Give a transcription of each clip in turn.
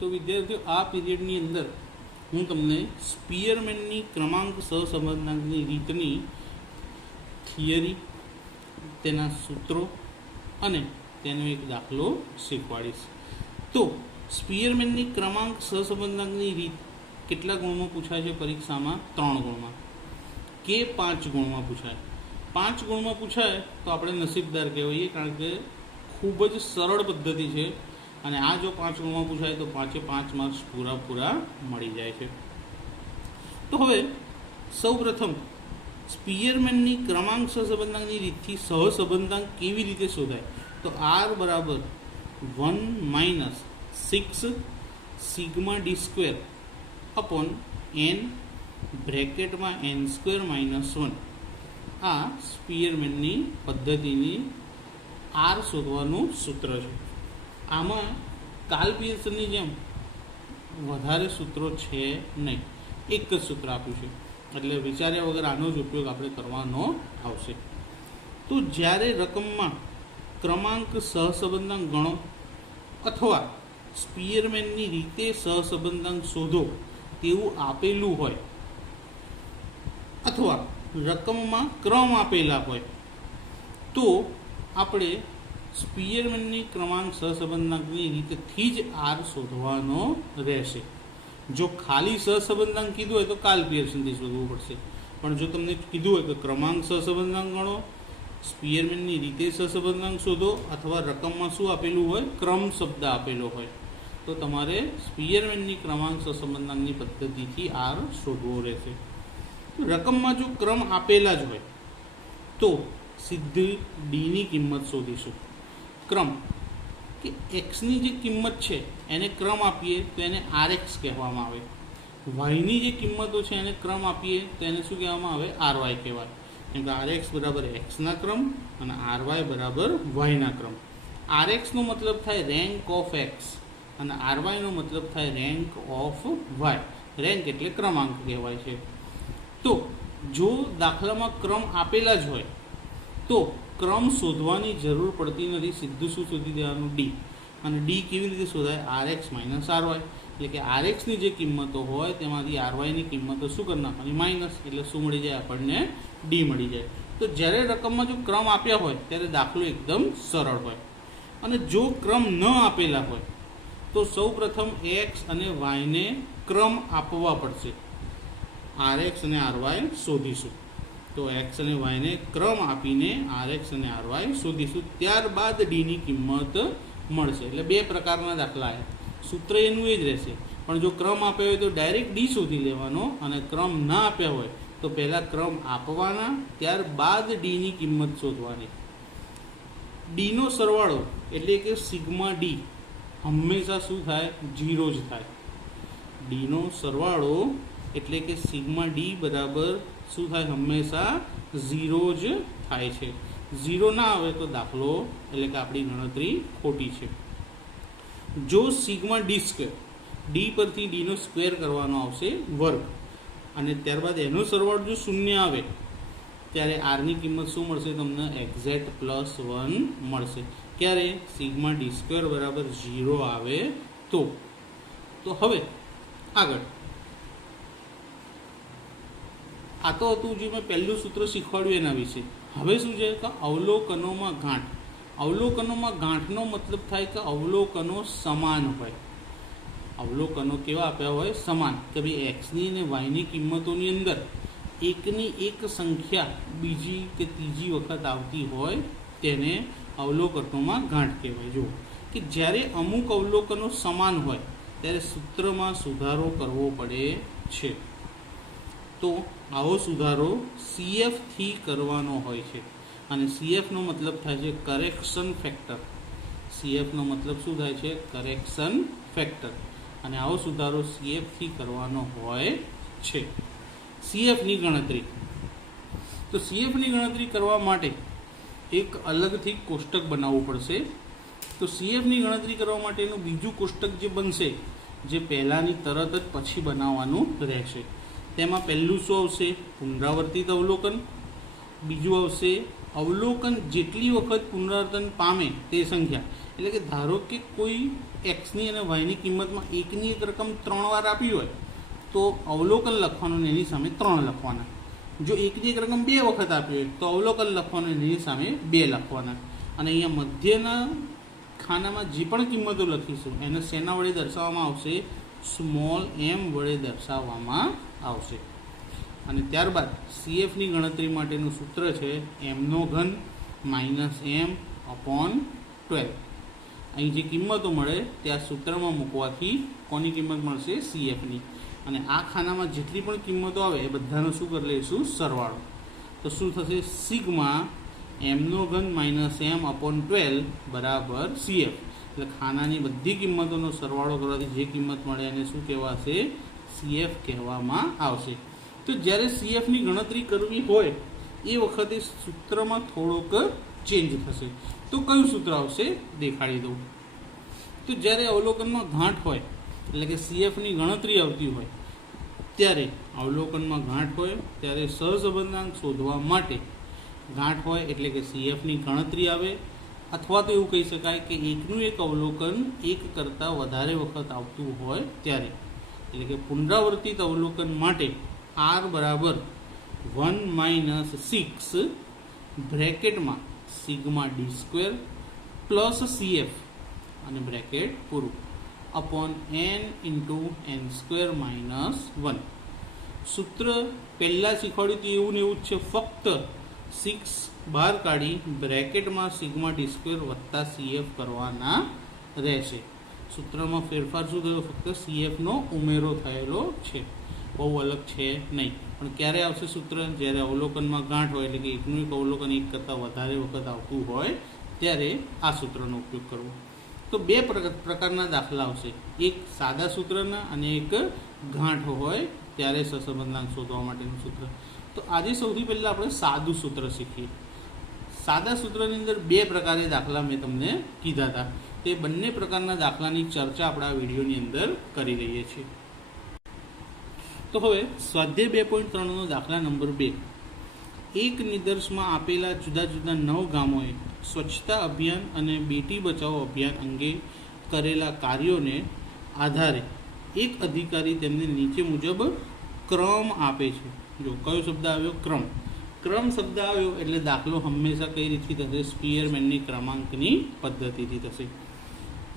તો વિદ્યાર્થીઓ આ પીરિયડની અંદર હું તમને સ્પીયરમેનની ક્રમાંક સહસંબંધાંકની રીતની થિયરી, તેના સૂત્રો અને તેનો એક દાખલો શીખવાડીશ. તો સ્પીયરમેનની ક્રમાંક સહસંબંધાંકની રીત કેટલા ગુણમાં પૂછાય છે પરીક્ષામાં? 3 ગુણમાં. કે 5 ગુણમાં પૂછાય. 5 ગુણમાં પૂછાય તો આપણે નસીબદાર કહેવાઈએ, કારણ કે ખૂબ જ સરળ પદ્ધતિ છે અને આ જો 5 ગુણમાં પૂછાય તો 5 માર્ક્સ પૂરા મળી જાય છે. તો હવે સૌપ્રથમ સ્પીયરમેનની ક્રમાંક સહસંબંધાંકની રીતથી સહસંબંધાંક કેવી રીતે શોધાય? તો r બરાબર 1 - 6 sigma D square upon n બ્રેકેટમાં n² - 1 આ સ્પીયરમેનની પદ્ધતિની r શોધવાનું સૂત્ર છે. આમાં કાર્લ પિયર્સનની જેમ વધારે સૂત્રો છે નહીં, એક જ સૂત્ર આપ્યું છે, એટલે વિચાર્યા વગર આનો જ ઉપયોગ આપણે કરવાનો આવશે. તો જ્યારે રકમમાં ક્રમાંક સહસંબંધાંક ગણો અથવા સ્પીયરમેનની રીતે સહસંબંધાંક શોધો તેવું આપેલું હોય અથવા રકમમાં ક્રમ આપેલા હોય તો આપણે સ્પીયરમેનની ક્રમાંક સહસંબંધાંકની રીતથી જ r શોધવાનો રહેશે. જો ખાલી સહસંબંધાંક કીધું હોય તો કાર્લ પિયર્સનથી શોધવું પડશે, પણ જો તમને કીધું હોય કે ક્રમાંક સહસંબંધાંક ગણો, સ્પીયરમેનની રીતે સહસંબંધાંક શોધો અથવા રકમમાં શું આપેલું હોય? ક્રમ શબ્દ આપેલો હોય, તો તમારે સ્પીયરમેનની ક્રમાંક સહસંબંધાંકની પદ્ધતિથી r શોધવો રહેશે. રકમમાં જો ક્રમ આપેલા જ હોય તો સીધી ડીની કિંમત શોધીશું. ક્રમ કે એક્સની જે કિંમત છે એને ક્રમ આપીએ તો એને rx કહેવામાં આવે, વાયની જે કિંમતો છે એને ક્રમ આપીએ તો એને શું કહેવામાં આવે? ry કહેવાય. કેમ કે rx બરાબર એક્સના ક્રમ અને ry બરાબર વાયના ક્રમ. rxનો મતલબ થાય રેન્ક ઓફ એક્સ અને ryનો મતલબ થાય રેન્ક ઓફ વાય. રેન્ક એટલે ક્રમાંક કહેવાય છે. તો જો દાખલામાં ક્રમ આપેલા જ હોય તો ક્રમ શોધવાની જરૂર પડતી નથી, સીધું શું શોધી દેવાનું? ડી. અને ડી કેવી રીતે શોધાય? rx - ry. એટલે કે rxની જે કિંમતો હોય તેમાંથી ryની કિંમતો શું કરી નાખવાની? માઇનસ. એટલે શું મળી જાય આપણને? ડી મળી જાય. તો જ્યારે રકમમાં જો ક્રમ આપ્યા હોય ત્યારે દાખલો એકદમ સરળ હોય, અને જો ક્રમ ન આપેલા હોય તો સૌ પ્રથમ એક્સ અને વાયને ક્રમ આપવા પડશે. rx અને ry શોધીશું. તો એક્સ અને વાયને ક્રમ આપીને rx અને ry શોધીશું. ત્યારબાદ ડીની કિંમત મળશે. એટલે 2 પ્રકારના દાખલા આવ્યા. સૂત્ર એનું એ જ રહેશે, પણ જો ક્રમ આપ્યો હોય તો ડાયરેક્ટ ડી શોધી લેવાનો, અને ક્રમ ના આપ્યા હોય તો પહેલાં ક્રમ આપવાના, ત્યારબાદ ડીની કિંમત શોધવાની. ડીનો સરવાળો એટલે કે સિગ્મા ડી હંમેશા શું થાય? 0 જ થાય. ડીનો સરવાળો એટલે કે સિગ્મા ડી બરાબર શું થાય? હંમેશા 0 જ થાય છે. 0 ના આવે તો દાખલો એટલે કે આપણી ગણતરી ખોટી છે. જો સિગ્મા ડી સ્ક્વેર, ડી પરથી ડીનો સ્ક્વેર કરવાનો આવશે વર્ગ, અને ત્યારબાદ એનો સરવાળો જો 0 આવે ત્યારે આરની કિંમત શું મળશે તમને? એક્ઝેક્ટ +1 મળશે. ક્યારે? સિગ્મા ડી સ્ક્વેર બરાબર 0 આવે તો. તો હવે આગળ આ તો હતું જે મેં પહેલું સૂત્ર શીખવાડ્યું એના વિશે. હવે શું છે કે અવલોકનોમાં ગાંઠ. અવલોકનોમાં ગાંઠનો મતલબ થાય કે અવલોકનો સમાન હોય. અવલોકનો કેવા આપ્યા હોય? સમાન. કે ભાઈ એક્સની અને વાયની કિંમતોની અંદર એકની એક સંખ્યા બીજી કે ત્રીજી વખત આવતી હોય તેને અવલોકનોમાં ગાંઠ કહેવાય. જો કે જ્યારે અમુક અવલોકનો સમાન હોય ત્યારે સૂત્રમાં સુધારો કરવો પડે છે. તો આવો સુધારો CFથી કરવાનો હોય છે, અને CFનો મતલબ થાય છે કરેક્શન ફેક્ટર. CFનો મતલબ શું થાય છે? Correction factor. અને આવો સુધારો CFથી કરવાનો હોય છે. CFની ગણતરી. તો CFની ગણતરી કરવા માટે એક અલગથી કોષ્ટક બનાવવું પડશે. તો CFની ગણતરી કરવા માટેનું બીજું કોષ્ટક જે બનશે, જે પહેલાંની તરત જ પછી બનાવવાનું રહેશે. તેમાં પહેલું શું આવશે? પુનરાવર્તિત અવલોકન. બીજું આવશે અવલોકન જેટલી વખત પુનરાવર્તન પામે તે સંખ્યા, એટલે કે ધારો કે કોઈ એક્સની અને વાયની કિંમતમાં એકની એક રકમ 3 વાર આપી હોય તો અવલોકન લખવાનું એની સામે 3 લખવાના. જો એકની એક રકમ 2 વખત આપી હોય તો અવલોકન લખવાનું એની સામે 2 લખવાના. અને અહીંયા મધ્યના ખાનામાં જે પણ કિંમતો લખીશું એને શેના વડે દર્શાવવામાં આવશે? સ્મોલ એમ વડે દર્શાવવામાં આવશે. અને ત્યારબાદ CFની ગણતરી માટેનું સૂત્ર છે એમનો ઘન -m/12. અહીં જે કિંમતો મળે ત્યાં સૂત્રમાં મૂકવાથી કોની કિંમત મળશે? CFની. અને આ ખાનામાં જેટલી પણ કિંમતો આવે એ બધાનો શું કરી લઈશું? સરવાળો. તો શું થશે? સિગ્મા એમનો ઘન -m/12 બરાબર CF. એટલે ખાનાની બધી કિંમતોનો સરવાળો કરવાથી જે કિંમત મળે એને શું કહેવાશે? CF કહેવામાં આવશે. તો જ્યારે CFની ગણતરી કરવી હોય એ વખતે સૂત્રમાં થોડોક ચેન્જ થશે. તો કયું સૂત્ર આવશે? દેખાડી દઉં. તો જ્યારે અવલોકનમાં ગાંઠ હોય એટલે કે CFની ગણતરી આવતી હોય ત્યારે અવલોકનમાં ગાંઠ હોય ત્યારે સહસંબંધાંક શોધવા માટે ગાંઠ હોય એટલે કે CFની ગણતરી આવે, અથવા તો એવું કહી શકાય કે એકનું એક અવલોકન એક કરતાં વધારે વખત આવતું હોય ત્યારે, એટલે કે પુનરાવર્તિત અવલોકન માટે R બરાબર 1 - 6 બ્રેકેટમાં સિગ્મા d² પ્લસ CF અને બ્રેકેટ પૂરું અપોન n × n² - 1. સૂત્ર પહેલાં શીખવાડ્યું હતું એવું ને એવું જ છે, ફક્ત 6 બહાર કાઢી બ્રેકેટમાં સિગ્મા d² વત્તા CF કરવાના રહેશે. સૂત્રમાં ફેરફાર શું થયો? ફક્ત CFનો ઉમેરો થયેલો છે, બહુ અલગ છે નહીં. પણ ક્યારે આવશે સૂત્ર? જ્યારે અવલોકનમાં ગાંઠ હોય એટલે કે એકનું એક અવલોકન એક કરતાં વધારે વખત આવતું હોય ત્યારે આ સૂત્રનો ઉપયોગ કરવો. તો 2 પ્રકારના દાખલા આવશે, એક સાદા સૂત્રના અને એક ગાંઠ હોય ત્યારે સહસંબંધાંક શોધવા માટેનું સૂત્ર. તો આજે સૌથી પહેલાં આપણે સાદું સૂત્ર શીખીએ. સાદા સૂત્રની અંદર 2 પ્રકારે દાખલા મેં તમને કીધા હતા. તે બંને પ્રકારના દાખલાની ચર્ચા આપણા વિડીયોની અંદર કરી રહીએ છીએ. તો હવે સ્વાધ્યાય 2.3નો દાખલા નંબર 2. એક નિદર્શમાં આપેલા જુદા જુદા 9 ગામોએ સ્વચ્છતા અભિયાન અને બેટી બચાવો અભિયાન અંગે કરેલા કાર્યોને આધારે એક અધિકારી તેમને નીચે મુજબ ક્રમ આપે છે. જો કયો શબ્દ આવ્યો? ક્રમ. ક્રમ શબ્દ આવ્યો એટલે દાખલો હંમેશા કઈ રીતથી થશે? સ્પીયરમેનની ક્રમાંકની પદ્ધતિથી થશે.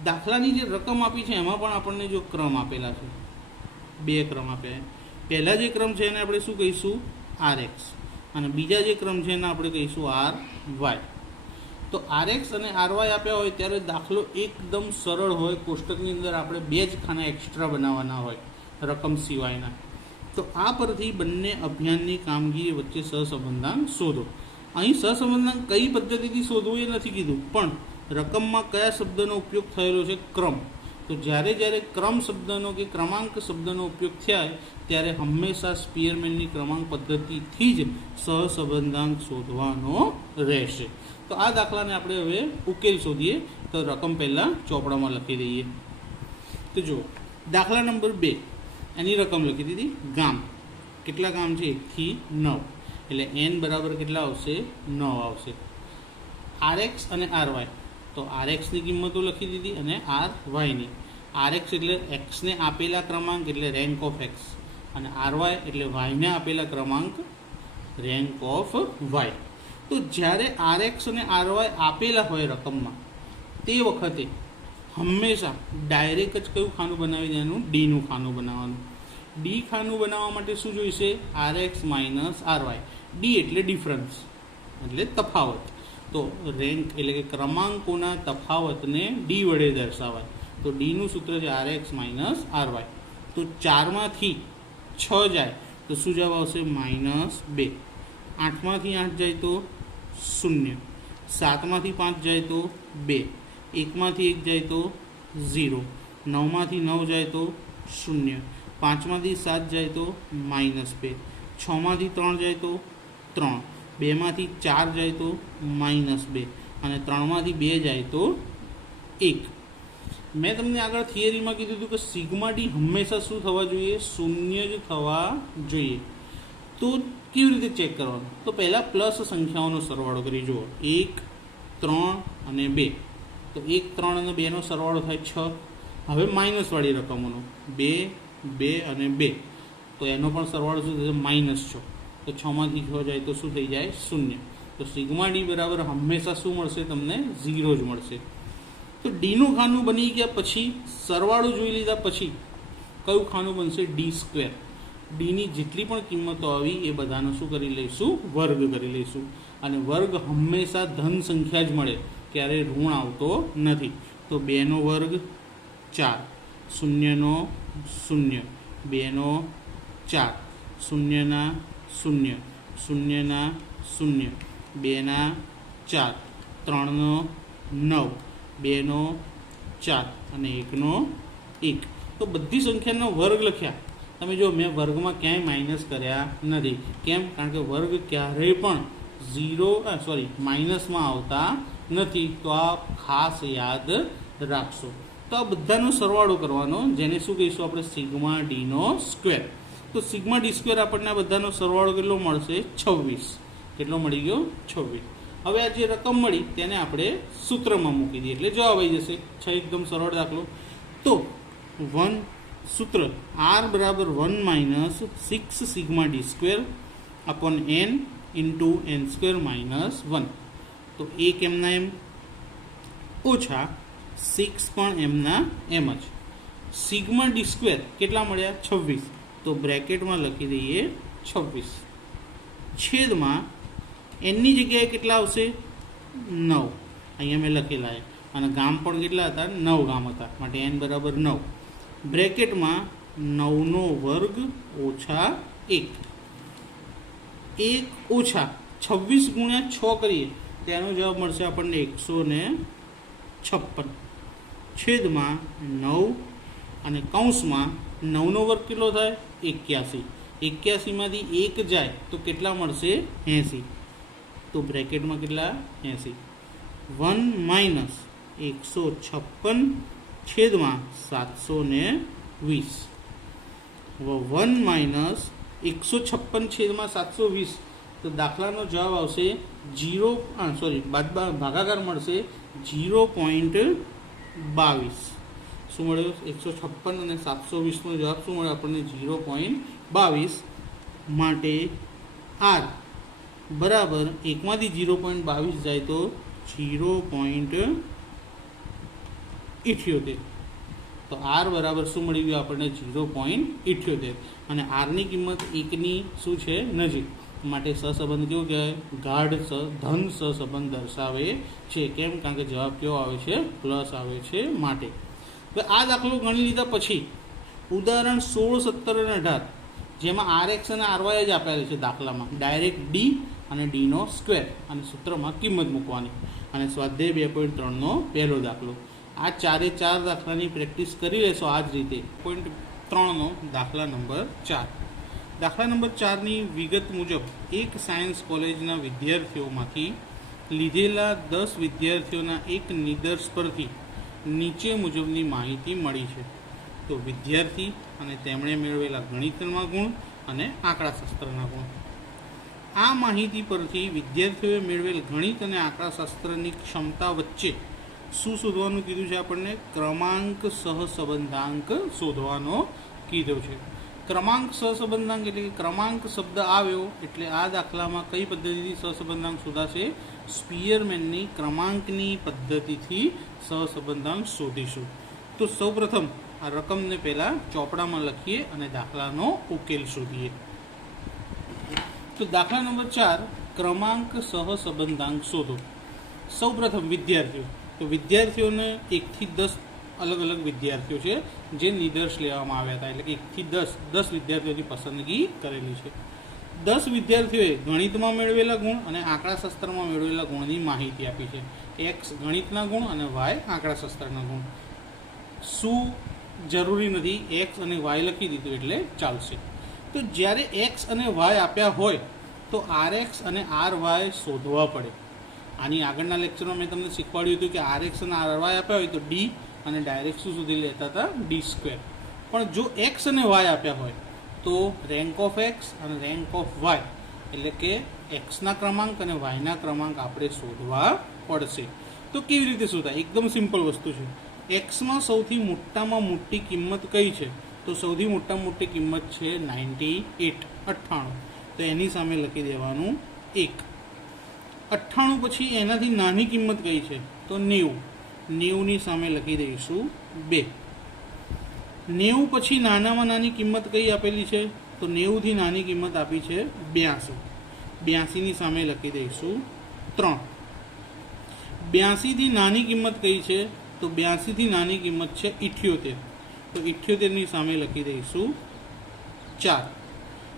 દાખલાની જે રકમ આપી છે એમાં પણ આપણને જો ક્રમ આપેલા છે, 2 ક્રમ આપ્યા. પહેલા જે ક્રમ છે એને આપણે શું કહીશું? RX. અને બીજા જે ક્રમ છે એને આપણે કહીશું RY. તો RX અને RY આપ્યા હોય ત્યારે દાખલો એકદમ સરળ હોય. કોષ્ટકની અંદર આપણે 2 જ ખાના એક્સ્ટ્રા બનાવવાના હોય રકમ સિવાયના. તો આ પરથી બંને અભિયાનની કામગીરી વચ્ચે સહસંબંધાંક શોધો. અહીં સહસંબંધાંક કઈ પદ્ધતિથી શોધવું એ નથી કીધું, પણ રકમમાં કયા શબ્દનો ઉપયોગ થયેલો છે? ક્રમ. તો જ્યારે ક્રમ શબ્દનો કે ક્રમાંક શબ્દનો ઉપયોગ થાય ત્યારે હંમેશા સ્પીયરમેનની ક્રમાંક પદ્ધતિથી જ સહસંબંધાંક શોધવાનો રહેશે. તો આ દાખલાને આપણે હવે ઉકેલ શોધીએ. તો રકમ પહેલાં ચોપડામાં લખી દઈએ. તો જુઓ, દાખલા નંબર 2 એની રકમ લખી દીધી. ગામ કેટલા ગામ છે? 1 થી 9. એટલે n બરાબર કેટલા આવશે? 9 આવશે. RX અને RY, તો RXની કિંમતો લખી દીધી અને RYની. RX એટલે Xને આપેલા ક્રમાંક એટલે રેન્ક ઓફ X, અને RY એટલે Yને આપેલા ક્રમાંક રેન્ક ઓફ Y. તો જ્યારે RX અને RY આપેલા હોય રકમમાં તે વખતે હંમેશા ડાયરેક્ટ જ કયું ખાનું બનાવી દેવાનું? ડીનું ખાનું બનાવવાનું. ડી ખાનું બનાવવા માટે શું જોઈશે? RX - RY. ડી એટલે ડિફરન્સ એટલે તફાવત. તો રેન્ક એટલે કે ક્રમાંકોના તફાવતને ડી વડે દર્શાવાય. તો ડીનું સૂત્ર છે RX - RY. તો 4માંથી 6 જાય તો શું જવાબ આવશે? -2. 8માંથી 8 જાય તો 0. 7માંથી 5 જાય તો 2. 1માંથી 1 જાય તો 0. 9માંથી 9 જાય તો 0. 5માંથી 7 જાય તો -2. 6માંથી 3 જાય તો 3. 2માંથી 4 જાય તો -2. અને 3માંથી 2 જાય તો 1. મેં તમને આગળ થિયરીમાં કીધું હતું કે સિગ્મા ડી હંમેશા શું થવા જોઈએ? 0 જ થવા જોઈએ. તો કેવી રીતે ચેક કરવાનું? તો પહેલાં પ્લસ સંખ્યાઓનો સરવાળો કરી જુઓ. 1, 3 અને 2. તો 1, 3 અને 2નો સરવાળો થાય 6. હવે માઇનસવાળી રકમોનો 2, 2 અને 2. તો એનો પણ સરવાળો શું થશે? -6. તો 6માંથી 6 જાય તો શું થઈ જાય? 0. તો સિગ્મા ડી બરાબર હંમેશા શું મળશે તમને? 0 જ મળશે. તો ડીનું ખાનું બની ગયા પછી, સરવાળો જોઈ લીધા પછી કયું ખાનું બનશે? d². ડીની જેટલી પણ કિંમતો આવી એ બધાનો શું કરી લઈશું? વર્ગ કરી લઈશું. અને વર્ગ હંમેશા ધન સંખ્યા જ મળે, ક્યારે ઋણ આવતો નથી. તો 2નો વર્ગ 4, 0નો 0, 2નો 4, 0ના 0, 0ના 0, 2ના 4, 3નો 9, 2નો 4 અને 1નો 1. તો બધી સંખ્યાનો વર્ગ લખ્યા. તમે જો મેં વર્ગમાં ક્યાંય માઇનસ કર્યા નથી. કેમ? કારણ કે વર્ગ ક્યારેય પણ માઇનસમાં આવતા નથી. તો આ ખાસ યાદ રાખશો. તો આ બધાનો સરવાળો કરવાનો, જેને શું કહીશું આપણે? સિગ્મા ડીનો સ્ક્વેર. તો સિગ્મા ડી સ્ક્વેર આપણને આ બધાનો સરવાળો કેટલો મળશે? 26. કેટલો મળી ગયો? 26. હવે આ જે રકમ મળી તેને આપણે સૂત્રમાં મૂકી દઈએ એટલે જવાબ આવી જશે. એકદમ સરળ દાખલો. તો સૂત્ર r બરાબર 1 - 6 sigma D square upon n into n² - 1. તો 1 એમના એમ ઓછા 6 પણ એમના એમ જ. સિગ્મા ડી સ્ક્વેર કેટલા મળ્યા? 26. તો બ્રેકેટમાં લખી દઈએ 26. છેદમાં એનની જગ્યાએ કેટલા આવશે? 9. અહીંયા મેં લખેલા છે. અને ગામ પણ કેટલા હતા? 9 ગામ હતા. માટે n બરાબર 9. બ્રેકેટમાં 9નો વર્ગ ઓછા 1. 1 ઓછા 26 ગુણ્યા 6 કરીએ તેનો જવાબ મળશે આપણને 156. છેદમાં 9 અને કૌંસમાં 9નો વર્ગ કેટલો થાય? 81. 81માંથી 1 જાય તો કેટલા મળશે? 80. તો બ્રેકેટમાં કેટલા? 80. 1 - 156 છેદમાં 720. 1 - 156 છેદમાં 720. તો દાખલાનો જવાબ આવશે ભાગાકાર મળશે 0.22. શું મળ્યું? 156 અને 720નો જવાબ શું મળ્યો આપણને? 0.22. માટે r બરાબર 1માંથી 0.22 જાય તો 0.78. તો r બરાબર શું મળી ગયું આપણને? 0.78. અને આરની કિંમત 1ની શું છે? નજીક. માટે સહસંબંધ કેવું કહેવાય? ગાઢ ધન સહસંબંધ દર્શાવે છે. કેમ? કારણ કે જવાબ કેવો આવે છે? પ્લસ આવે છે. માટે હવે આ દાખલો ગણી લીધા પછી ઉદાહરણ 16, 17 અને 18 જેમાં rx અને ry જ આપેલી છે દાખલામાં, ડાયરેક્ટ ડી અને ડીનો સ્ક્વેર અને સૂત્રમાં કિંમત મૂકવાની. અને સ્વાધ્યાય 2.3નો પહેલો દાખલો. આ 4 દાખલાની પ્રેક્ટિસ કરી લેશો આ જ રીતે. 3નો દાખલા નંબર 4. દાખલા નંબર 4ની વિગત મુજબ એક સાયન્સ કોલેજના વિદ્યાર્થીઓમાંથી લીધેલા 10 વિદ્યાર્થીઓના એક નિદર્શ પરથી નીચે મુજબની માહિતી મળી છે. તો વિદ્યાર્થી અને તેમણે મેળવેલા ગણિતના ગુણ અને આંકડાશાસ્ત્રના ગુણ. આ માહિતી પરથી વિદ્યાર્થીઓએ મેળવેલ ગણિત અને આંકડાશાસ્ત્રની ક્ષમતા વચ્ચે શું શોધવાનું કીધું છે આપણને? ક્રમાંક સહસંબંધાંક શોધવાનો કીધો છે. ક્રમાંક સહસંબંધાંક એટલે કે ક્રમાંક શબ્દ આવ્યો એટલે આ દાખલામાં કઈ પદ્ધતિથી સહસંબંધાંક શોધાશે? સ્પિયરમેનની ક્રમાંકની પદ્ધતિથી સહસંબંધાંક શોધીશું. તો સૌપ્રથમ આ રકમને પહેલાં ચોપડામાં લખીએ અને દાખલાનો ઉકેલ શોધીએ. તો દાખલા નંબર 4, ક્રમાંક સહસંબંધાંક શોધો. સૌપ્રથમ વિદ્યાર્થીઓ. તો વિદ્યાર્થીઓને 1 થી 10 અલગ અલગ વિદ્યાર્થીઓ છે જે નિદર્શ લેવામાં આવ્યા હતા. એટલે કે 1 થી 10 વિદ્યાર્થીઓની પસંદગી કરેલી છે. 10 વિદ્યાર્થીઓએ ગણિતમાં મેળવેલા ગુણ અને આંકડાશાસ્ત્રમાં મેળવેલા ગુણની માહિતી આપી છે. x ગણિતના ગુણ અને y આંકડાશાસ્ત્રના ગુણ. શું જરૂરી નથી, x અને y લખી દીધું એટલે ચાલશે. તો જ્યારે x અને y આપ્યા હોય તો rx અને ry શોધવા પડે. આની આગળના લેક્ચરમાં મેં તમને શીખવાડ્યું હતું કે rx અને ry આપ્યા હોય તો d અને ડાયરેક્ટ શું શોધી લેતા હતા? d². પણ જો x અને y આપ્યા હોય તો રેન્ક ઓફ x અને રેન્ક ઓફ y એટલે કે એક્સના ક્રમાંક અને વાયના ક્રમાંક આપણે શોધવા પડશે. તો કેવી રીતે શોધાય? એકદમ સિમ્પલ વસ્તુ છે. એક્સમાં સૌથી મોટામાં મોટી કિંમત કઈ છે? તો સૌથી મોટામાં મોટી કિંમત છે 98. તો એની સામે લખી દેવાનું 1. 98 પછી એનાથી નાની કિંમત કઈ છે? તો 90. 90ની સામે લખી દઈશું 2. 90 પછી નાનામાં નાની કિંમત કઈ આપેલી છે? તો 90થી નાની કિંમત આપી છે 82. 82ની સામે લખી દઈશું 3. 82થી નાની કિંમત કઈ છે? તો 82થી નાની કિંમત છે 78. તો 78ની સામે લખી દઈશું 4.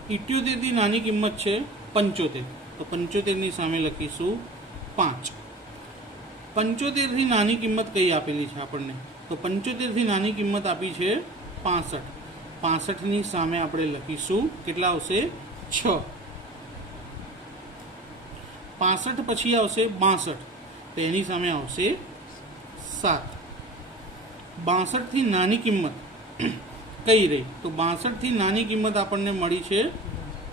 78થી નાની કિંમત છે 75. તો 75ની સામે લખીશું 5. 75થી નાની કિંમત કઈ આપેલી છે આપણને? તો 75થી નાની કિંમત આપી છે 65. 65ની સામે આપણે લખીશું કેટલા આવશે? 6. 65 પછી આવશે 62. તો એની સામે આવશે 7. 62થી નાની કિંમત કઈ રહી? તો 62થી નાની કિંમત આપણને મળી છે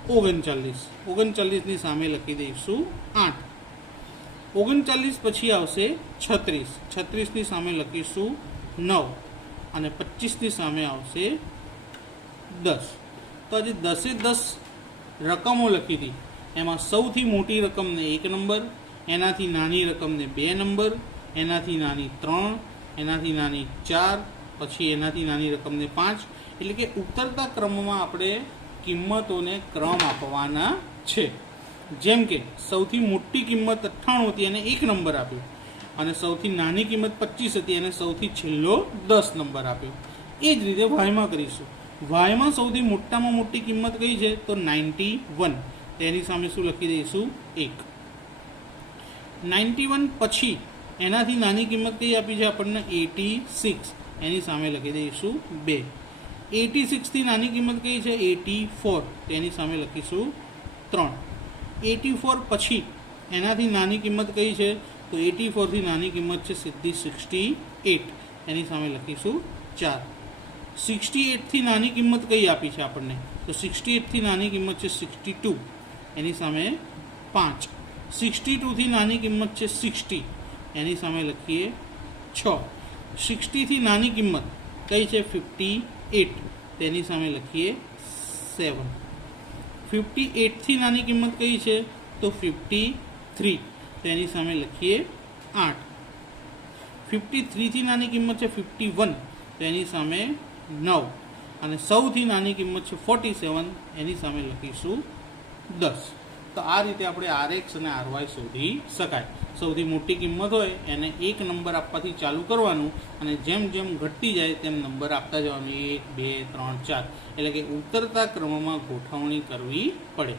39. 39ની સામે લખી દઈશું 8. 39 પછી આવશે 36. 36ની સામે લખીશું 9. અને 25ની સામે આવશે 10. તો આજે 10 રકમો લખી હતી. એમાં સૌથી મોટી રકમને 1 નંબર, એનાથી નાની રકમને 2 નંબર, એનાથી નાની 3, એનાથી નાની 4, પછી એનાથી નાની રકમને 5. એટલે કે ઉતરતા ક્રમમાં આપણે કિંમતોને ક્રમ આપવાના છે. જેમ કે સૌથી મોટી કિંમત 98 હતી એને 1 નંબર આપ્યો, અને સૌથી નાની કિંમત 25 હતી એને સૌથી છેલ્લો 10 નંબર આપ્યો. એ જ રીતે વાયમાં કરીશું. વાયમાં સૌથી મોટામાં મોટી કિંમત કઈ છે? તો 91. તેની સામે શું લખી દઈશું? 1. 91 પછી એનાથી નાની કિંમત કઈ આપી છે આપણને? 86. એની સામે લખી દઈશું 2. 86થી નાની કિંમત કઈ છે? 84. તેની સામે લખીશું 3. 84 પછી એનાથી નાની કિંમત કઈ છે? તો 84થી નાની કિંમત છે સીધી 68. એની સામે લખીશું 4. 68થી નાની કિંમત કઈ આપી છે આપણને? તો 68થી નાની કિંમત છે 62. એની સામે 5. 62થી નાની કિંમત છે 60. એની સામે લખીએ 6. 60થી નાની કિંમત કઈ છે? 58. તેની સામે લખીએ 7. 58થી નાની કિંમત કઈ છે? તો 53. તેની સામે લખીએ 8. 53થી નાની કિંમત છે 51. તેની સામે 9. અને સૌથી નાની કિંમત છે 47. એની સામે લખીશું 10. તો આ રીતે આપણે RX અને RY શોધી શકાય. સૌથી મોટી કિંમત હોય એને 1 નંબર આપવાથી ચાલુ કરવાનું, અને જેમ જેમ ઘટતી જાય તેમ નંબર આપતા જવાનું. 1, 2, 3, 4. એટલે કે ઉતરતા ક્રમમાં ગોઠવણી કરવી પડે.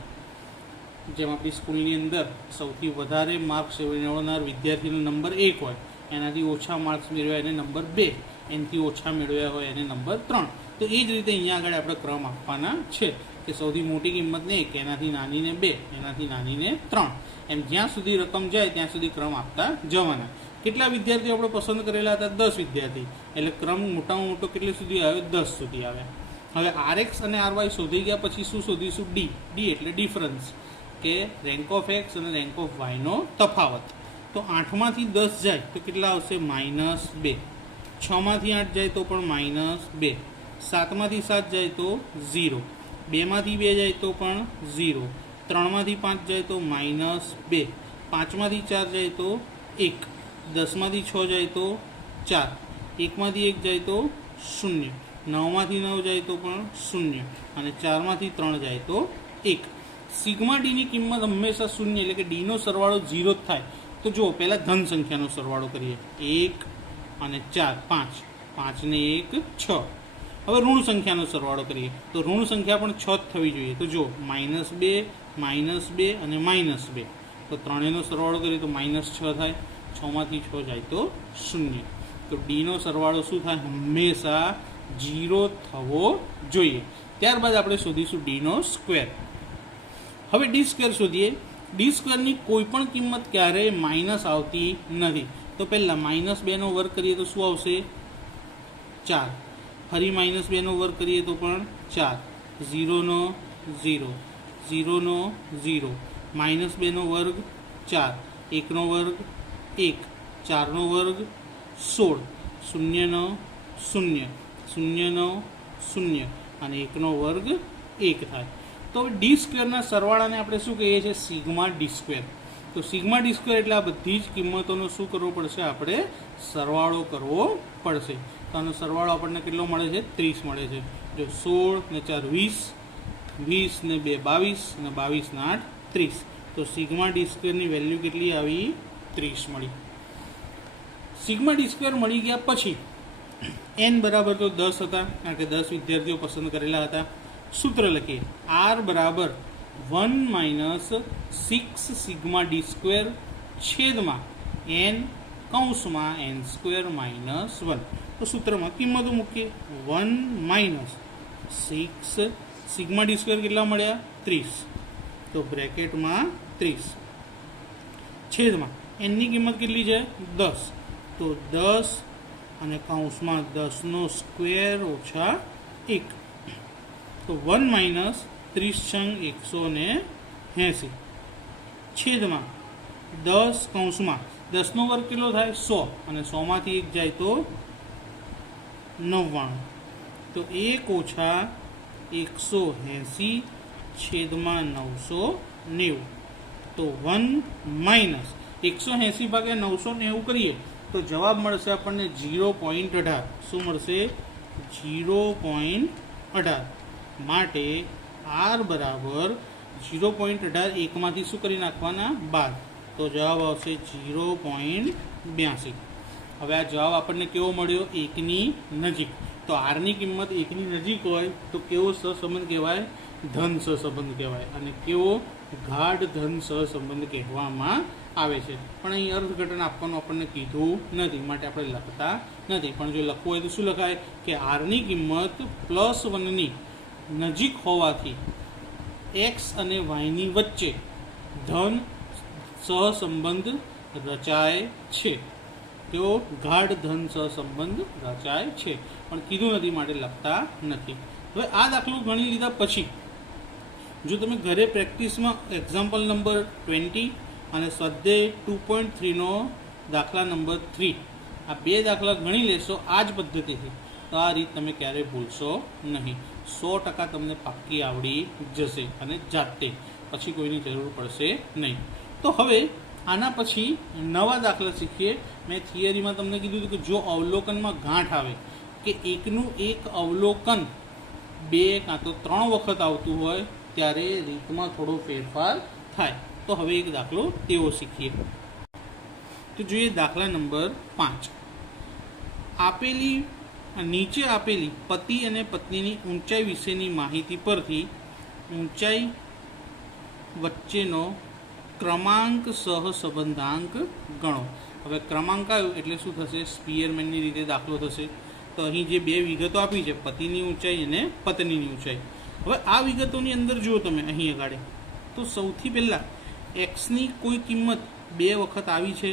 જેમ આપણી સ્કૂલની અંદર સૌથી વધારે માર્ક્સ મેળવનાર વિદ્યાર્થીનો નંબર 1 હોય, એનાથી ઓછા માર્ક્સ મેળવ્યા એને નંબર 2, એનાથી ઓછા મેળવ્યા હોય એને નંબર 3. તો એ જ રીતે અહીંયા આગળ આપણે ક્રમ આપવાના છે કે સૌથી મોટી કિંમતને 1, એનાથી નાનીને 2, એનાથી નાનીને 3. એમ જ્યાં સુધી રકમ જાય ત્યાં સુધી ક્રમ આપતા જવાના. કેટલા વિદ્યાર્થીઓ આપણે પસંદ કરેલા હતા? 10 વિદ્યાર્થી. એટલે ક્રમ મોટામાં મોટો કેટલે સુધી આવ્યો? 10 સુધી આવ્યા. હવે RX અને RY શોધી ગયા પછી શું શોધીશું? D એટલે ડિફરન્સ, કે રેન્ક ઓફ એક્સ અને રેન્ક ઓફ વાયનો તફાવત. તો 8માંથી 10 જાય તો કેટલા આવશે? -2. 6માંથી 8 જાય તો પણ -2. 7માંથી 7 જાય તો 0. 2માંથી 2 જાય તો પણ 0. 3માંથી 5 જાય તો -2. 5માંથી 4 જાય તો 1. 10માંથી 6 જાય તો 4. 1માંથી 1 જાય તો 0. 9માંથી 9 જાય તો પણ 0. અને 4માંથી 3 જાય તો 1. સિગ્મા ડીની કિંમત હંમેશા 0, એટલે કે ડીનો સરવાળો 0 જ થાય. તો જુઓ, પહેલાં ધન સંખ્યાનો સરવાળો કરીએ. 1 અને 4, 5. 5 ને 1, 6. હવે ઋણ સંખ્યાનો સરવાળો કરીએ તો ઋણ સંખ્યા પણ 6 જ થવી જોઈએ. તો જો -2, -2 અને -2. તો ત્રણેયનો સરવાળો કરીએ તો -6 થાય. 6માંથી 6 જાય તો 0. તો ડીનો સરવાળો શું થાય? હંમેશા 0 થવો જોઈએ. ત્યારબાદ આપણે શોધીશું ડીનો સ્ક્વેર. હવે ડી સ્ક્વેર શોધીએ. ડી સ્ક્વેરની કોઈ પણ કિંમત ક્યારેય માઇનસ આવતી નથી. તો પહેલાં -2નો વર્ગ કરીએ તો શું આવશે? 4. ફરી -2નો વર્ગ કરીએ તો પણ 4. 0નો 0. 0 0, -2 વર્ગ 4, 1 વર્ગ 1, 4 વર્ગ 16, 0 0, 0 0 અને 1 વર્ગ 1 થાય. તો હવે ડી સ્ક્વેરના સરવાળાને આપણે શું કહીએ છીએ? Sigma D square. તો સિગ્મા ડી સ્ક્વેર એટલે આ બધી જ કિંમતોનો શું કરવો પડશે? આપણે સરવાળો કરવો પડશે. તો આનો સરવાળો આપણને કેટલો મળે છે? 30 મળે છે. જો 16 ને 4 20, 20 ને 2 22 અને 22 ને 8 30. તો સિગ્મા ડી સ્ક્વેરની વેલ્યુ કેટલી આવી? 30 મળી. સિગ્મા ડી સ્ક્વેર મળી ગયા પછી n બરાબર તો 10 હતા, કારણ કે 10 વિદ્યાર્થીઓ પસંદ કરેલા હતા. સૂત્ર લખીએ, r બરાબર 1 - 6 સિગ્મા ડી સ્ક્વેર છેદમાં n કૌંસમાં n સ્ક્વેર -1. તો સૂત્રમાં કિંમતો મૂકીએ. 1 - 6 સિગ્મા ડી સ્ક્વેર કેટલા મળ્યા? 30. તો બ્રેકેટમાં 30 છેદમાં એનની કિંમત કેટલી છે? 10. તો 10 અને કૌંસમાં 10નો સ્ક્વેર ઓછા 1. તો 1 - 30 × 180 છેદમાં 10 કૌંસમાં 10નો વર્ગ કેટલો થાય? 100 અને 100માંથી 1 જાય તો 99. તો 1 ઓછા 180 છેદમાં 990. તો 1 - 180 ભાગ્યા 990 કરીએ તો જવાબ મળશે આપણને 0.18. શું મળશે? 0.18. માટે r બરાબર 0.18 એકમાંથી શું કરી નાખવાના? બાદ. તો જવાબ આવશે 0.82. હવે આ જવાબ આપણને કેવો મળ્યો? 1ની નજીક. તો આરની કિંમત 1ની નજીક હોય તો કેવો સહસંબંધ કહેવાય? ધન સહસંબંધ કહેવાય. અને કેવો? ગાઢ ધન સહસંબંધ કહેવામાં આવે છે. પણ અહીં અર્થઘટન આપવાનું આપણને કીધું નથી, માટે આપણે લખતા નથી. પણ જો લખવું હોય તો શું લખાય? કે આરની કિંમત +1ની નજીક હોવાથી એક્સ અને વાયની વચ્ચે ધન સહસંબંધ રચાય છે. તેઓ ગાઢ ધન સહસંબંધ રચાય છે, પણ કીધું નથી માટે લખતા નથી. હવે આ દાખલો ગણી લીધા પછી જો તમે ઘરે પ્રેક્ટિસમાં એક્ઝામ્પલ નંબર 20 અને સ્વાધ્યાય 2.3નો દાખલા નંબર 3 આ 2 દાખલા ગણી લેશો આ જ પદ્ધતિથી, તો આ રીત તમે ક્યારેય ભૂલશો નહીં. 100% તમને પાક્કી આવડી જશે અને જાતે, પછી કોઈની જરૂર પડશે નહીં. તો હવે આના પછી નવા દાખલા શીખીએ. મેં થિયરીમાં તમને કીધું હતું કે જો અવલોકનમાં ગાંઠ આવે કે એકનું એક અવલોકન 2 કાં તો 3 વખત આવતું હોય ત્યારે રીતમાં થોડો ફેરફાર થાય. તો હવે એક દાખલો તેવો શીખીએ. તો જોઈએ દાખલા નંબર 5. નીચે આપેલી પતિ અને પત્નીની ઊંચાઈ વિશેની માહિતી પરથી ઊંચાઈ વચ્ચેનો ક્રમાંક સહસંબંધાંક ગણો. હવે ક્રમાંક આવ્યો એટલે શું થશે? સ્પિયરમેનની રીતે દાખલો થશે. તો અહીં જે 2 વિગતો આપી છે, પતિની ઊંચાઈ અને પત્નીની ઊંચાઈ. હવે આ વિગતોની અંદર જુઓ તમે અહીં આગળ, તો સૌથી પહેલાં એક્સની કોઈ કિંમત 2 વખત આવી છે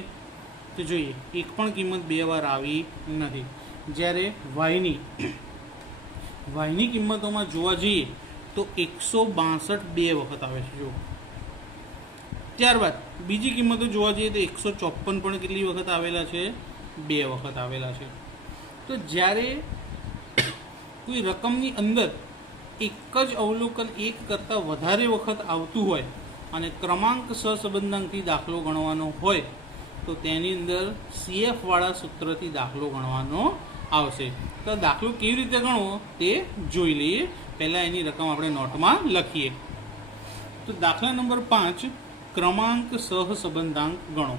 તો જોઈએ, એક પણ કિંમત 2 વાર આવી નથી. જ્યારે વાયની કિંમતોમાં જોવા જઈએ તો 162 2 વખત આવે છે. જુઓ, ત્યારબાદ બીજી કિંમતો જોવા જઈએ તો 154 પણ કેટલી વખત આવેલા છે? 2 વખત આવેલા છે. તો જ્યારે કોઈ રકમની અંદર એક જ અવલોકન 1 કરતાં વધારે વખત આવતું હોય અને ક્રમાંક સહસંબંધાંકથી દાખલો ગણવાનો હોય તો તેની અંદર CF વાળા સૂત્રથી દાખલો ગણવાનો આવશે. તો દાખલો કેવી રીતે ગણવો તે જોઈ લઈએ. પહેલાં એની રકમ આપણે નોટમાં લખીએ. તો દાખલા નંબર 5, ક્રમાંક સહસંબંધાંક ગણો.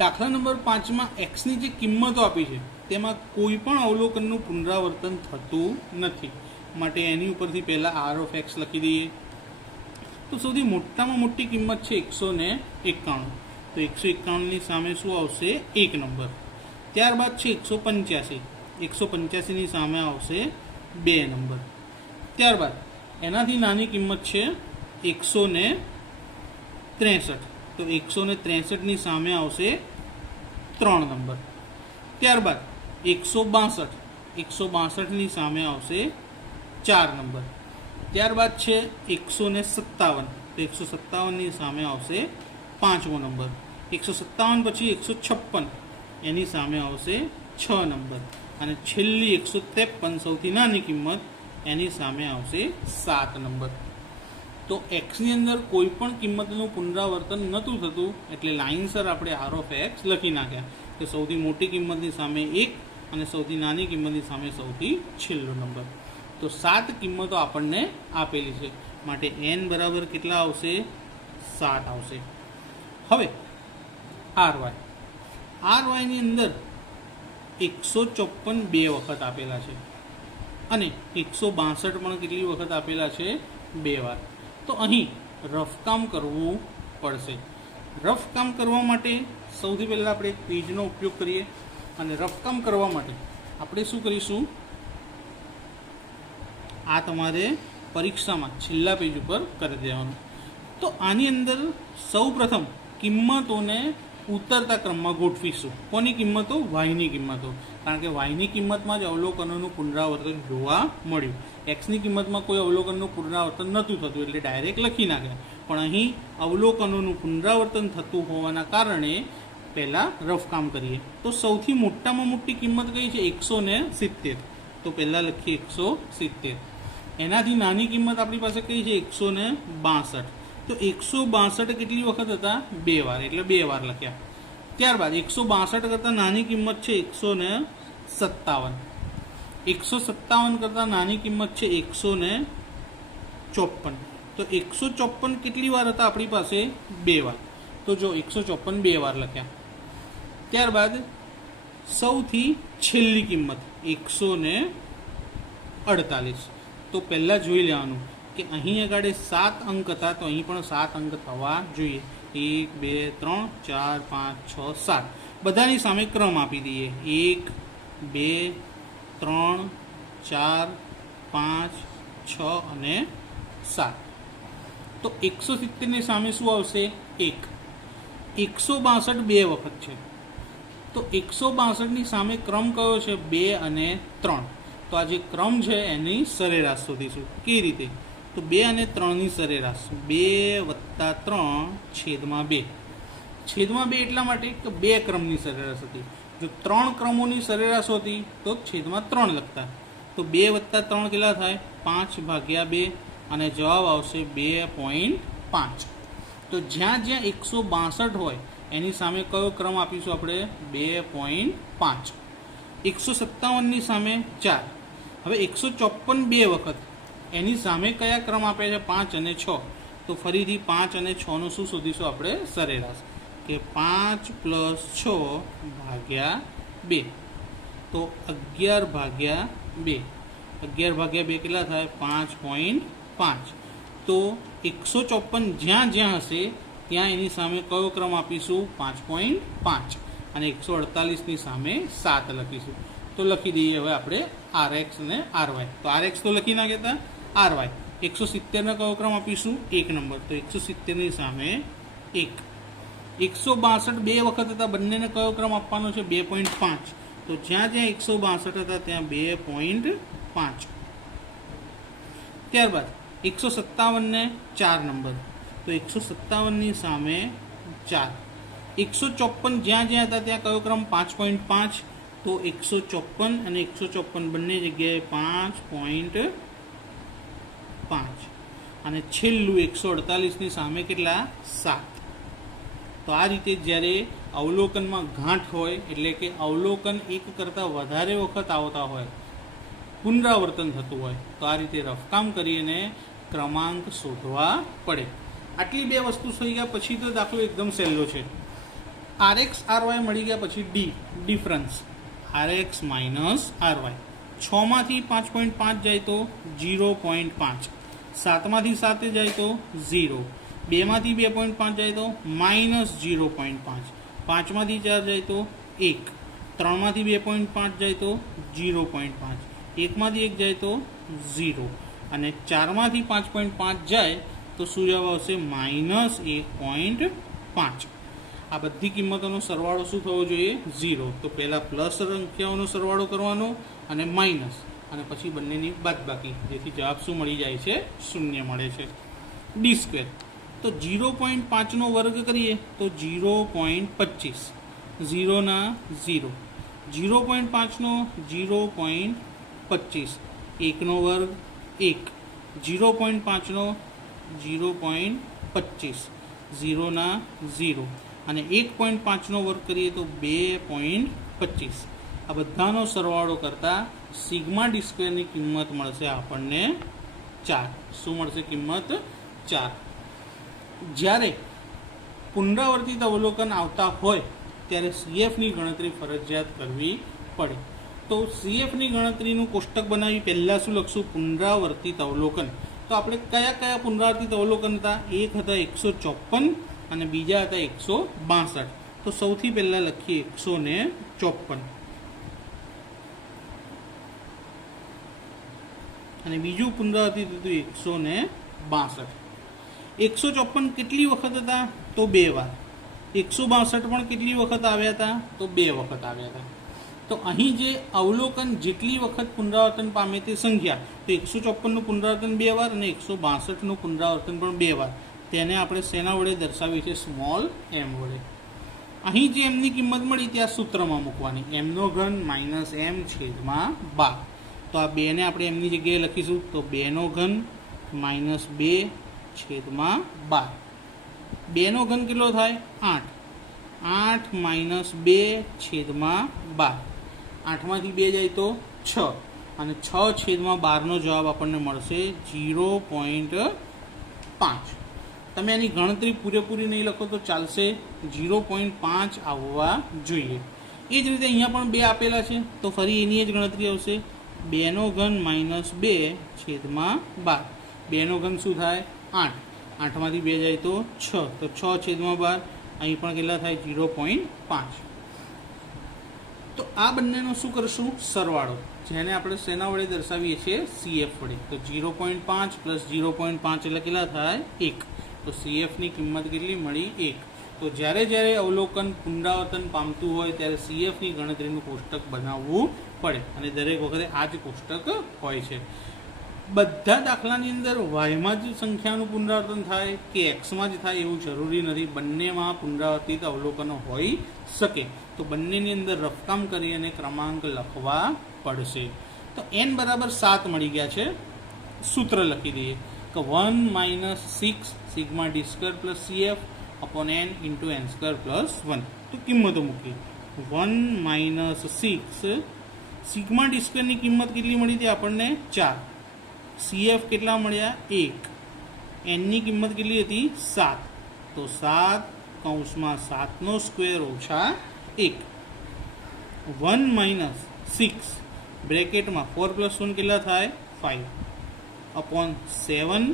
દાખલા નંબર 5માં એક્સની જે કિંમતો આપી છે તેમાં કોઈ પણ અવલોકનનું પુનરાવર્તન થતું નથી, માટે એની ઉપરથી પહેલાં r(x) લખી દઈએ. તો સૌથી મોટામાં મોટી કિંમત છે 191. તો 191ની સામે શું આવશે? 1 નંબર. ત્યારબાદ છે 185. 185ની સામે આવશે 2 નંબર. ત્યારબાદ એનાથી નાની કિંમત છે 163. તો 163ની સામે આવશે 3 નંબર. ત્યારબાદ 162. 162ની સામે આવશે 4 નંબર. ત્યારબાદ છે 157, તો 157ની સામે આવશે 5મો નંબર. 157 પછી 156, એની સામે આવશે 6 નંબર. અને છેલ્લી 153 સૌથી નાની કિંમત, એની સામે આવશે 7 નંબર. તો એક્સની અંદર કોઈ પણ કિંમતનું પુનરાવર્તન નહોતું થતું, એટલે લાઇનસર આપણે આર ઓફ એક્સ લખી નાખ્યા કે સૌથી મોટી કિંમતની સામે 1 અને સૌથી નાની કિંમતની સામે સૌથી છેલ્લો નંબર. તો 7 કિંમતો આપણને આપેલી છે, માટે n બરાબર કેટલા આવશે? 7 આવશે. હવે આરવાયની અંદર 154 બે વખત આપેલા છે અને 162 પણ કેટલી વખત આપેલા છે? 2 વાર. તો અહીં રફકામ કરવું પડશે. રફકામ કરવા માટે સૌથી પહેલાં આપણે એક પેજનો ઉપયોગ કરીએ, અને રફકામ કરવા માટે આપણે શું કરીશું? આ તમારે પરીક્ષામાં છેલ્લા પેજ ઉપર કરી દેવાનું. તો આની અંદર સૌ પ્રથમ કિંમતોને ઉતરતા ક્રમમાં ગોઠવીશું. કોની કિંમતો? વાયની કિંમતો. કારણ કે વાયની કિંમતમાં જ અવલોકનોનું પુનરાવર્તન જોવા મળ્યું. એક્સની કિંમતમાં કોઈ અવલોકનનું પુનરાવર્તન નહોતું થતું, એટલે ડાયરેક્ટ લખી નાખ્યા. પણ અહીં અવલોકનોનું પુનરાવર્તન થતું હોવાના કારણે પહેલાં રફકામ કરીએ. તો સૌથી મોટામાં મોટી કિંમત કઈ છે? 170. તો પહેલાં લખીએ 170. એનાથી નાની કિંમત આપણી પાસે કઈ છે? 162. તો 162 કેટલી વખત હતા? 2 વાર, એટલે 2 વાર લખ્યા. ત્યારબાદ 162 કરતાં નાની કિંમત છે 157. 157 કરતાં નાની કિંમત છે 154. તો 154 કેટલી વાર હતા આપણી પાસે? 2 વાર. તો જો 154 2 વાર લખ્યા. ત્યારબાદ સૌથી છેલ્લી કિંમત 148. તો પહેલાં જોઈ લેવાનું કે અહીં આગળ 7 અંક હતા, તો અહીં પણ 7 અંક થવા જોઈએ. 1 2 3 4 5 6 7. બધાની સામે ક્રમ આપી દઈએ. 1 2 3 4 5 6 અને 7. તો 170ની સામે શું આવશે? 1. 162 2 વખત છે, તો 162ની સામે ક્રમ કયો છે? 2 અને 3. તો આ જે ક્રમ છે એની સરેરાશ શોધીશું. કેવી રીતે? તો 2 અને 3ની સરેરાશ 2 + 3 છેદમાં 2. છેદમાં 2 એટલા માટે કે 2 ક્રમની સરેરાશ હતી. જો 3 ક્રમોની સરેરાશ હોતી તો છેદમાં 3 લખતા. તો 2 + 3 કેટલા થાય? 5/2, અને જવાબ આવશે 2.5. તો જ્યાં જ્યાં 162 હોય એની સામે કયો ક્રમ આપીશું આપણે? 2.5. 157ની સામે 4. હવે 154 2 વખત, એની સામે કયા ક્રમ આપ્યા છે? 5 અને 6. તો ફરીથી 5 અને 6નું શું શોધીશું આપણે? સરેરાશ, કે 5 + 6/2. તો 11/2. 11/2 કેટલા થાય? 5.5. તો 154 જ્યાં જ્યાં હશે ત્યાં એની સામે કયો ક્રમ આપીશું? 5.5. અને 148ની સામે 7 લખીશું. તો લખી દઈએ હવે આપણે RX અને RY. તો RX તો લખી નાખ્યા હતા. RY 170નો કયો ક્રમ આપીશું? 1 નંબર. તો 170ની સામે 1. 162 2 વખત હતા, બંનેને કયો ક્રમ આપવાનો છે? 2.5. તો જ્યાં જ્યાં 162 હતા ત્યાં 2.5. ત્યારબાદ 157ને 4 નંબર. તો 157ની સામે 4. 154 જ્યાં જ્યાં હતા ત્યાં કયો ક્રમ? 5.5. તો 154 અને 154 બંને જગ્યાએ 5.5. અને છેલ્લું 148ની સામે કેટલા? 7. તો આ રીતે જ્યારે અવલોકનમાં ગાંઠ હોય, એટલે કે અવલોકન એક કરતાં વધારે વખત આવતા હોય, પુનરાવર્તન થતું હોય, તો આ રીતે રફકામ કરીને ક્રમાંક શોધવા પડે. આટલી 2 વસ્તુ થઈ ગયા પછી તો દાખલો એકદમ સહેલો છે. RX RY મળી ગયા પછી ડિફરન્સ RX - RY. 6માંથી 5.5 જાય તો 0.5. 7માંથી 7 જાય તો 0. 2માંથી 2.5 જાય તો -0.5. 5માંથી 4 જાય તો 1. 3માંથી 2.5 જાય તો 0.5. 1માંથી 1 જાય તો 0. અને 4માંથી 5.5 જાય તો શું જવાબ આવશે? -1.5. આ બધી કિંમતોનો સરવાળો શું થવો જોઈએ? 0. તો પહેલાં પ્લસ સંખ્યાઓનો સરવાળો કરવાનો અને માઇનસ. અને પછી બંનેની બાદબાકી, જેથી જવાબ શું મળી જાય છે? શૂન્ય મળે છે. ડી સ્ક્વેર, તો 0.5નો વર્ગ કરીએ તો 0.25, 0ના 0, 0.5નો 0.25, 1નો વર્ગ 1, 0.5નો 0.25, 0ના 0, અને 1.5નો વર્ગ કરીએ તો 2.25. આ બધાનો સરવાળો કરતાં સિગ્મા ડી સ્ક્વેરની કિંમત મળશે આપણને 4. શું મળશે કિંમત? 4. જ્યારે પુનરાવર્તિત અવલોકન આવતા હોય ત્યારે સીએફની ગણતરી ફરજિયાત કરવી પડે. તો સીએફની ગણતરીનું કોષ્ટક બનાવી પહેલાં શું લખશું? પુનરાવર્તિત અવલોકન. તો આપણે કયા કયા પુનરાવર્તિત અવલોકન હતા? એક હતા 154 અને બીજા હતા 162. તો સૌથી પહેલાં લખીએ 154 અને બીજું પુનરાવર્તિત હતું 162. 154 કેટલી વખત હતા? તો 2 વાર. 162 પણ કેટલી વખત આવ્યા હતા? તો 2 વખત આવ્યા હતા. તો અહીં જે અવલોકન જેટલી વખત પુનરાવર્તન પામે તે સંખ્યા, તો 154નું પુનરાવર્તન 2 વાર અને 162નું પુનરાવર્તન પણ 2 વાર. તેને આપણે શેના વડે દર્શાવીએ છીએ? સ્મોલ એમ વડે. અહીં જે એમની કિંમત મળી ત્યાં સૂત્રમાં મૂકવાની, એમનો ઘન માઇનસ એમ છેદમાં 12. તો આ 2 ને આપણે એમની જગ્યાએ લખીશું, તો 2નો ઘન માઇનસ 2 છેદમાં 12. 2નો ઘન કેટલો થાય? 8. 8 માઇનસ 2 છેદમાં 12. 8માંથી 2 જાય તો 6, અને 6 છેદમાં 12નો જવાબ આપણને મળશે 0.5. તમે એની ગણતરી પૂરેપૂરી નહીં લખો તો ચાલશે, 0.5 આવવા જોઈએ. એ જ રીતે અહીંયા પણ 2 આપેલા છે, તો ફરી એની જ ગણતરી આવશે. 2નો ઘન માઇનસ 2 છેદમાં 12. 2નો ઘન શું થાય? 8. 8માંથી 2 જાય તો 6, તો 6 છેદમાં 12. અહીં પણ કેટલા થાય? 0.5. તો આ બંનેનો શું કરશું? સરવાળો, જેને આપણે શેના વડે દર્શાવીએ છીએ? સીએફ વડે. તો 0.5 પ્લસ 0.5 એટલે કેટલા થાય? 1. તો સીએફની કિંમત કેટલી મળી? 1. તો જ્યારે જ્યારે અવલોકન પુનરાવર્તન પામતું હોય ત્યારે સીએફની ગણતરીનું કોષ્ટક બનાવવું પડે, અને દરેક વખતે આ જ કોષ્ટક હોય છે. બધા દાખલાની અંદર વાયમાં જ સંખ્યાનું પુનરાવર્તન થાય કે એક્સમાં જ થાય એવું જરૂરી નથી. બંનેમાં પુનરાવર્તિત અવલોકનો હોઈ શકે. તો બંનેની અંદર રફકામ કરી અને ક્રમાંક લખવા પડશે. તો n બરાબર 7 મળી ગયા છે. સૂત્ર લખી દઈએ કે 1 - 6 sigma D square plus CF upon n into n square plus 1. તો કિંમતો મૂકી. 1 - 6 સિગ્મા ડી સ્ક્વેરની કિંમત કેટલી મળી હતી આપણને? 4. સીએફ કેટલા મળ્યા? 1. એનની કિંમત કેટલી હતી? 7. તો 7 કૌંસમાં 7નો સ્ક્વેર ઓછા 1. 1 - 6 બ્રેકેટમાં 4 + 1 કેટલા થાય? 5 અપોન 7.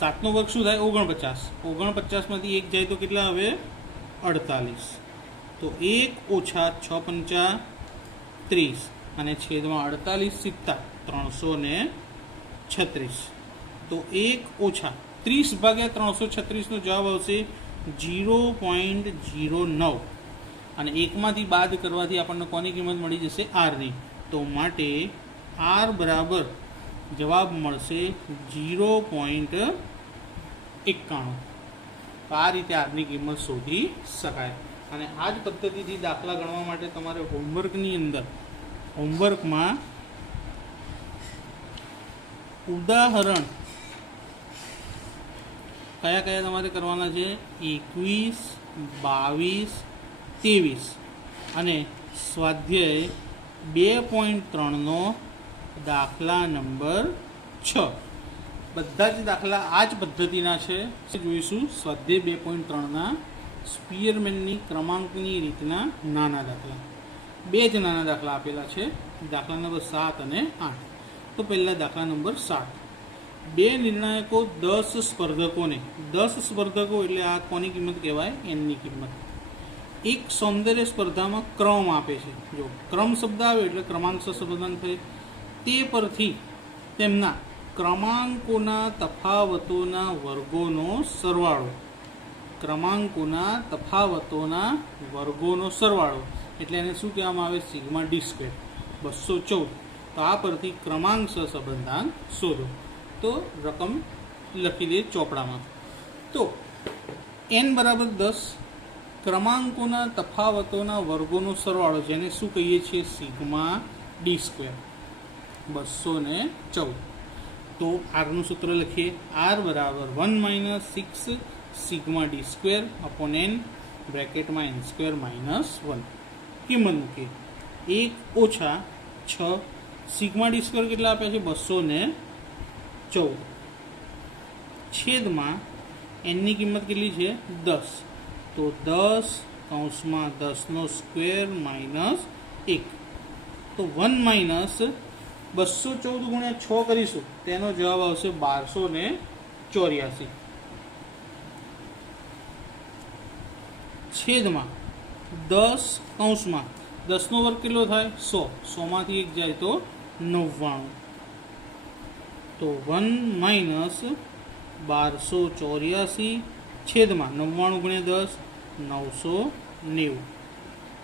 7નો વર્ગ શું થાય? 49. 49માંથી 1 જાય તો કેટલા આવે? 48. તો 1 ઓછા 6 × 5 = 30 અને છેદમાં 48 × 7 336. તો 1 ઓછા 30 ભાગ્યા 336નો જવાબ આવશે 0.09. અને 1માંથી બાદ કરવાથી આપણને કોની કિંમત મળી જશે? આરની. તો માટે આર બરાબર જવાબ મળશે 0.91. તો આ રીતે આરની કિંમત શોધી શકાય. અને આ જ પદ્ધતિથી દાખલા ગણવા માટે તમારે હોમવર્કમાં ઉદાહરણ કયા કયા તમારે કરવાના છે? 21, 22, 23 અને સ્વાધ્યાય 2.3નો દાખલા નંબર 6. બધા જ દાખલા આ જ પદ્ધતિના છે. જોઈશું સ્વાધ્યાય 2.3ના સ્પીયરમેનની ક્રમાંકની રીતના નાના દાખલા. 2 જ નાના દાખલા આપેલા છે, દાખલા નંબર 7 અને 8. તો પહેલા દાખલા નંબર 7. 2 નિર્ણાયકો 10 સ્પર્ધકોને, 10 સ્પર્ધકો એટલે આ કોની કિંમત કહેવાય? એનની કિંમત. એક સૌંદર્ય સ્પર્ધામાં ક્રમ આપે છે. જો ક્રમ શબ્દ આવે એટલે ક્રમાંક સંબંધન થાય. તે પરથી તેમના ક્રમાંકોના તફાવતોના વર્ગોનો સરવાળો, ક્રમાંકોના તફાવતોના વર્ગોનો સરવાળો એટલે એને શું કહેવામાં આવે? Sigma D square. 214. તો આ પરથી ક્રમાંક સહસંબંધાંક શોધો. તો રકમ લખી દે ચોપડામાં. તો n બરાબર 10 ક્રમાંકોના તફાવતોના વર્ગોનો સરવાળો, જેને શું કહીએ છીએ? Sigma D square, 214. તો આરનું સૂત્ર લખીએ. આર બરાબર 1 - 6 sigma D square upon n બ્રેકેટમાં n square -1. કિંમત મૂકીએ. 1 ઓછા 6 સિગ્મા ડી સ્ક્વેર કેટલા આપ્યા છે? 214. છેદમાં એનની કિંમત કેટલી છે? 10. તો 10 કૌંસમાં 10નો સ્ક્વેર -1. તો 1 - 214 ગુણ્યા 6 કરીશું, તેનો જવાબ આવશે 1284. છેદમાં 10 કૌંસમાં 10નો વર્ગ કેટલો થાય? 100. 100માંથી 1 જાય તો 99. તો 1 - 1284 છેદમાં 99 ગુણ્યા 10 990.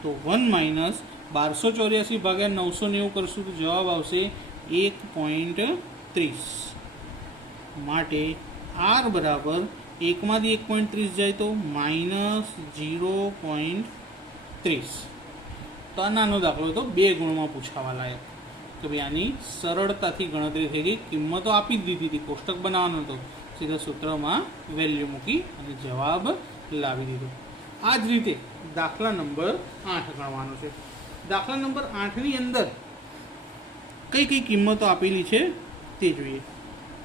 તો 1 - 1284 ભાગ્યા 990 કરશું તો જવાબ આવશે 1.30. માટે આર બરાબર 1માંથી 1.30 જાય તો -0.30. તો આ નાનો દાખલો તો 2 ગુણમાં પૂછાવા લાયક. તો ભાઈ આની સરળતાથી ગણતરી થઈ ગઈ. કિંમતો આપી જ દીધી હતી, કોષ્ટક બનાવવાનો હતો, સીધા સૂત્રમાં વેલ્યુ મૂકી અને જવાબ લાવી દીધો. આ જ રીતે દાખલા નંબર 8 ગણવાનો છે. દાખલા નંબર 8ની અંદર કઈ કઈ કિંમતો આપેલી છે તે જોઈએ.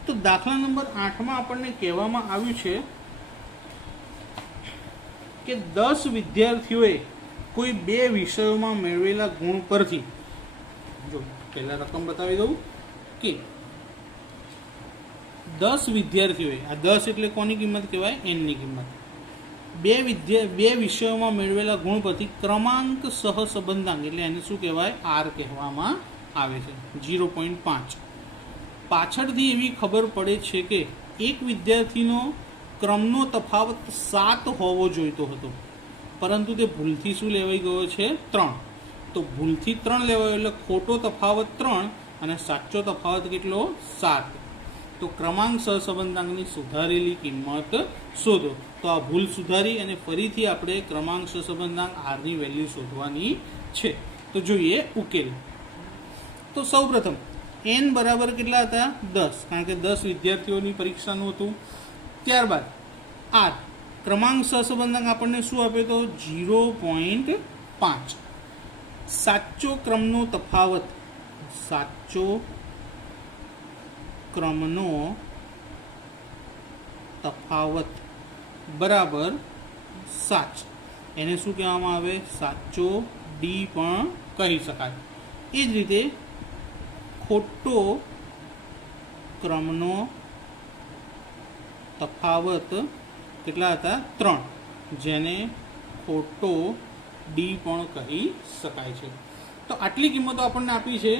તો દાખલા નંબર 8માં આપણને કહેવામાં આવ્યું છે કે 10 વિદ્યાર્થીઓએ કોઈ 2 વિષયોમાં મેળવેલા ગુણ પરથી, જો પહેલા રકમ બતાવી દઉં કે 10 વિદ્યાર્થીઓએ, આ 10 એટલે કોની કિંમત કહેવાય? એનની કિંમત. 2 વિષયોમાં મેળવેલા ગુણ પરથી ક્રમાંક સહસંબંધાંક, એટલે એને શું કહેવાય? આર કહેવામાં આવે છે, 0.5. પાછળથી એવી ખબર પડે છે કે એક વિદ્યાર્થીનો ક્રમનો તફાવત 7 હોવો જોઈતો હતો, પરંતુ તે ભૂલથી શું લેવાઈ ગયો છે? 3. તો ભૂલથી 3 લેવાયો એટલે ખોટો તફાવત 3 અને સાચો તફાવત કેટલો? 7. તો ક્રમાંક સહસંબંધાંકની સુધારેલી કિંમત શોધો. તો આ ભૂલ સુધારી અને ફરીથી આપણે ક્રમાંક સહસંબંધાંક આરની વેલ્યુ શોધવાની છે. તો જોઈએ ઉકેલ. તો સૌપ્રથમ n બરાબર કેટલા હતા? 10, કારણ કે 10 વિદ્યાર્થીઓની પરીક્ષાનું હતું. ત્યારબાદ આર ક્રમાંક સહસંબંધાંક આપણને શું આપ્યો તો? 0.5. સાચો ક્રમનો તફાવત, સાચો ક્રમનો તફાવત બરાબર 7. એને શું કહેવામાં આવે? સાચો ડી પણ કહી શકાય. એ જ રીતે ખોટો ક્રમનો તફાવત કેટલા હતા? 3, જેને ખોટો ડી પણ કહી શકાય છે. તો આટલી કિંમતો આપણને આપી છે,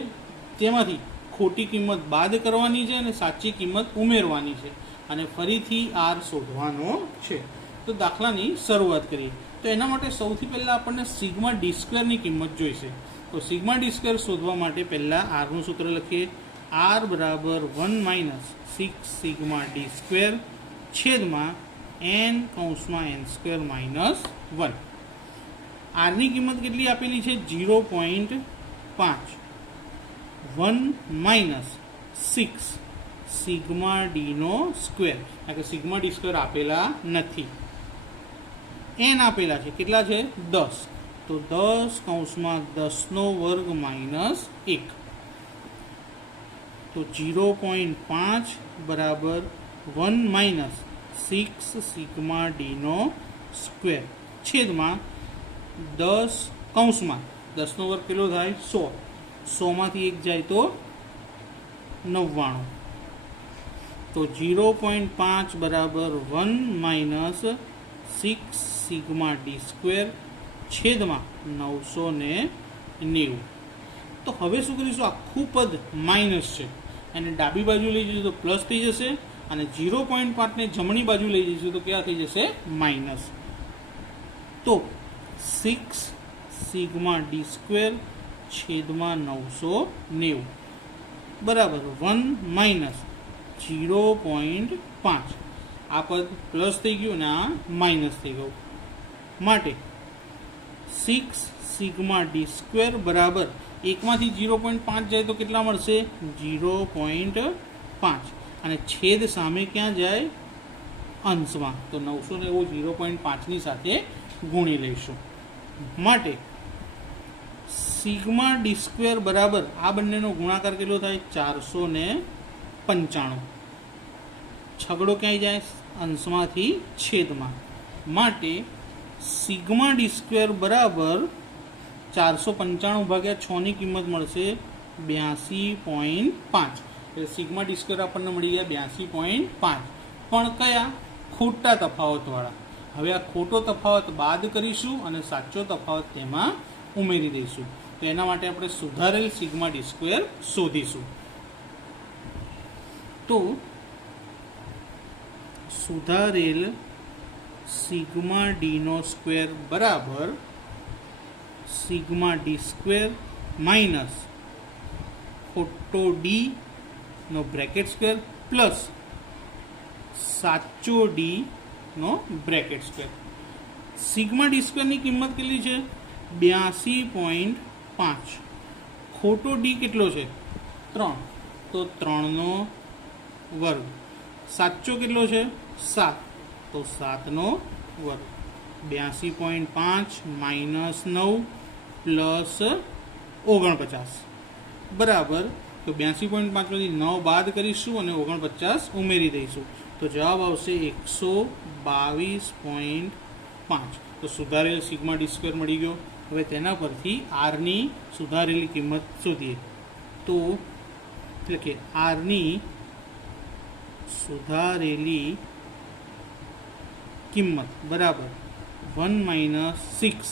તેમાંથી ખોટી કિંમત બાદ કરવાની છે અને સાચી કિંમત ઉમેરવાની છે, અને ફરીથી આર શોધવાનો છે. તો દાખલાની શરૂઆત કરીએ. તો એના માટે સૌથી પહેલાં આપણને સિગ્મા ડી સ્ક્વેરની કિંમત જોઈશે. તો સિગ્મા ડી સ્ક્વેર શોધવા માટે પહેલાં આરનું સૂત્ર લખીએ. આર બરાબર 1 - 6 સિગ્મા ડી સ્ક્વેર છેદમાં n કૌંસમાં n સ્ક્વેર -1. આરની કિંમત કેટલી આપેલી છે? 0.5. 1 - 6 સિગ્મા ડીનો સ્ક્વેર, કારણ કે સિગ્મા ડી સ્ક્વેર આપેલા નથી. n આપેલા છે, કેટલા છે? 10. તો 10 કૌંસમાં 10નો વર્ગ -1. તો 0.5 બરાબર 1 - 6 સિગ્મા ડીનો સ્ક્વેર છેદમાં 10 કૌંસમાં 10નો વર્ગ કેટલો થાય? 100. 100માંથી 1 જાય તો 99. તો 0.5 બરાબર 1 - 6 સિગ્મા ડી સ્ક્વેર છેદમાં 990. તો હવે શું કરીશું? આખું પદ માઇનસ છે, અને ડાબી બાજુ લઈ જઈશું તો પ્લસ થઈ જશે, અને 0.5ને જમણી બાજુ લઈ જઈશું તો ક્યાં થઈ જશે? માઇનસ. તો 6 સિગ્મા ડી સ્ક્વેર છેદમાં 990. બરાબર 1 માઇનસ 0.5. આ પદ પ્લસ થઈ ગયું અને આ માઇનસ થઈ ગયું. માટે 6 સિગ્મા ડી સ્ક્વેર બરાબર 1માંથી 0.5 જાય તો કેટલા મળશે? 0.5. અને છેદ સામે ક્યાં જાય? અંશમાં. તો 990 0.5ની સાથે ગુણી લઈશું. માટે સિગ્મા ડી સ્ક્વેર બરાબર આ બંનેનો ગુણાકાર કેટલો થાય? 495. છગડો ક્યાંય જાય? અંશમાંથી છેદમાં. માટે સિગ્મા ડી સ્ક્વેર બરાબર 495 ભાગ્યા 6ની કિંમત મળશે 82.5. એટલે સિગ્મા ડી સ્ક્વેર આપણને મળી ગયા 82.5. પણ કયા? ખોટા તફાવતવાળા. હવે આ ખોટો તફાવત બાદ કરીશું અને સાચો તફાવત તેમાં ઉમેરી દઈશું. તો એના માટે આપણે સુધારેલ સિગ્મા ડી સ્ક્વેર શોધીશું. તો સુધારેલ સિગ્મા ડીનો સ્ક્વેર બરાબર સિગ્મા ડી સ્ક્વેર માઇનસ ખોટો ડીનો બ્રેકેટ સ્ક્વેર પ્લસ સાચો ડીનો બ્રેકેટ સ્ક્વેર. સિગ્મા ડી સ્ક્વેરની કિંમત કેટલી છે? 82.5. ખોટો ડી કેટલો છે? 3. તો 3નો વર્ગ. સાચો કેટલો છે? 7. તો 7નો વર્ગ. 82.5 માઇનસ 9 પ્લસ 49 બરાબર. તો 82.5માંથી 9 બાદ કરીશું અને 49 ઉમેરી દઈશું. તો જવાબ આવશે 122.5. તો સુધારેલ સિગ્મા ડી સ્ક્વેર મળી ગયો. હવે તેના પરથી આરની સુધારેલી કિંમત શોધીએ. તો એટલે કે આરની સુધારેલી કિંમત બરાબર 1 minus 6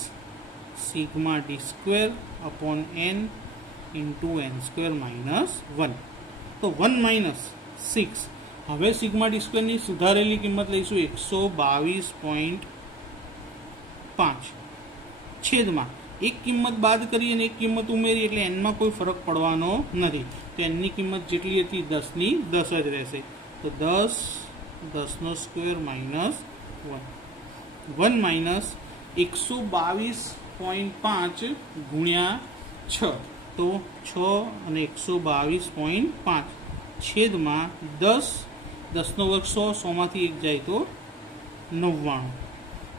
sigma D square upon n into n square minus 1. તો 1 માઇનસ 6. હવે સિગ્મા ડી સ્ક્વેરની સુધારેલી કિંમત લઈશું 122.5 છેદમાં એક કિંમત બાદ કરી અને એક કિંમત ઉમેરી એટલે એનમાં કોઈ ફરક પડવાનો નથી. તો એની કિંમત જેટલી હતી 10ની 10 જ રહેશે. તો 10નો સ્ક્વેર માઇનસ 1 માઇનસ 122.5 ગુણ્યા 6. તો 6 અને 122.5 છેદમાં 10. 10નો વર્ગ 100. 100માંથી 1 જાય તો 99.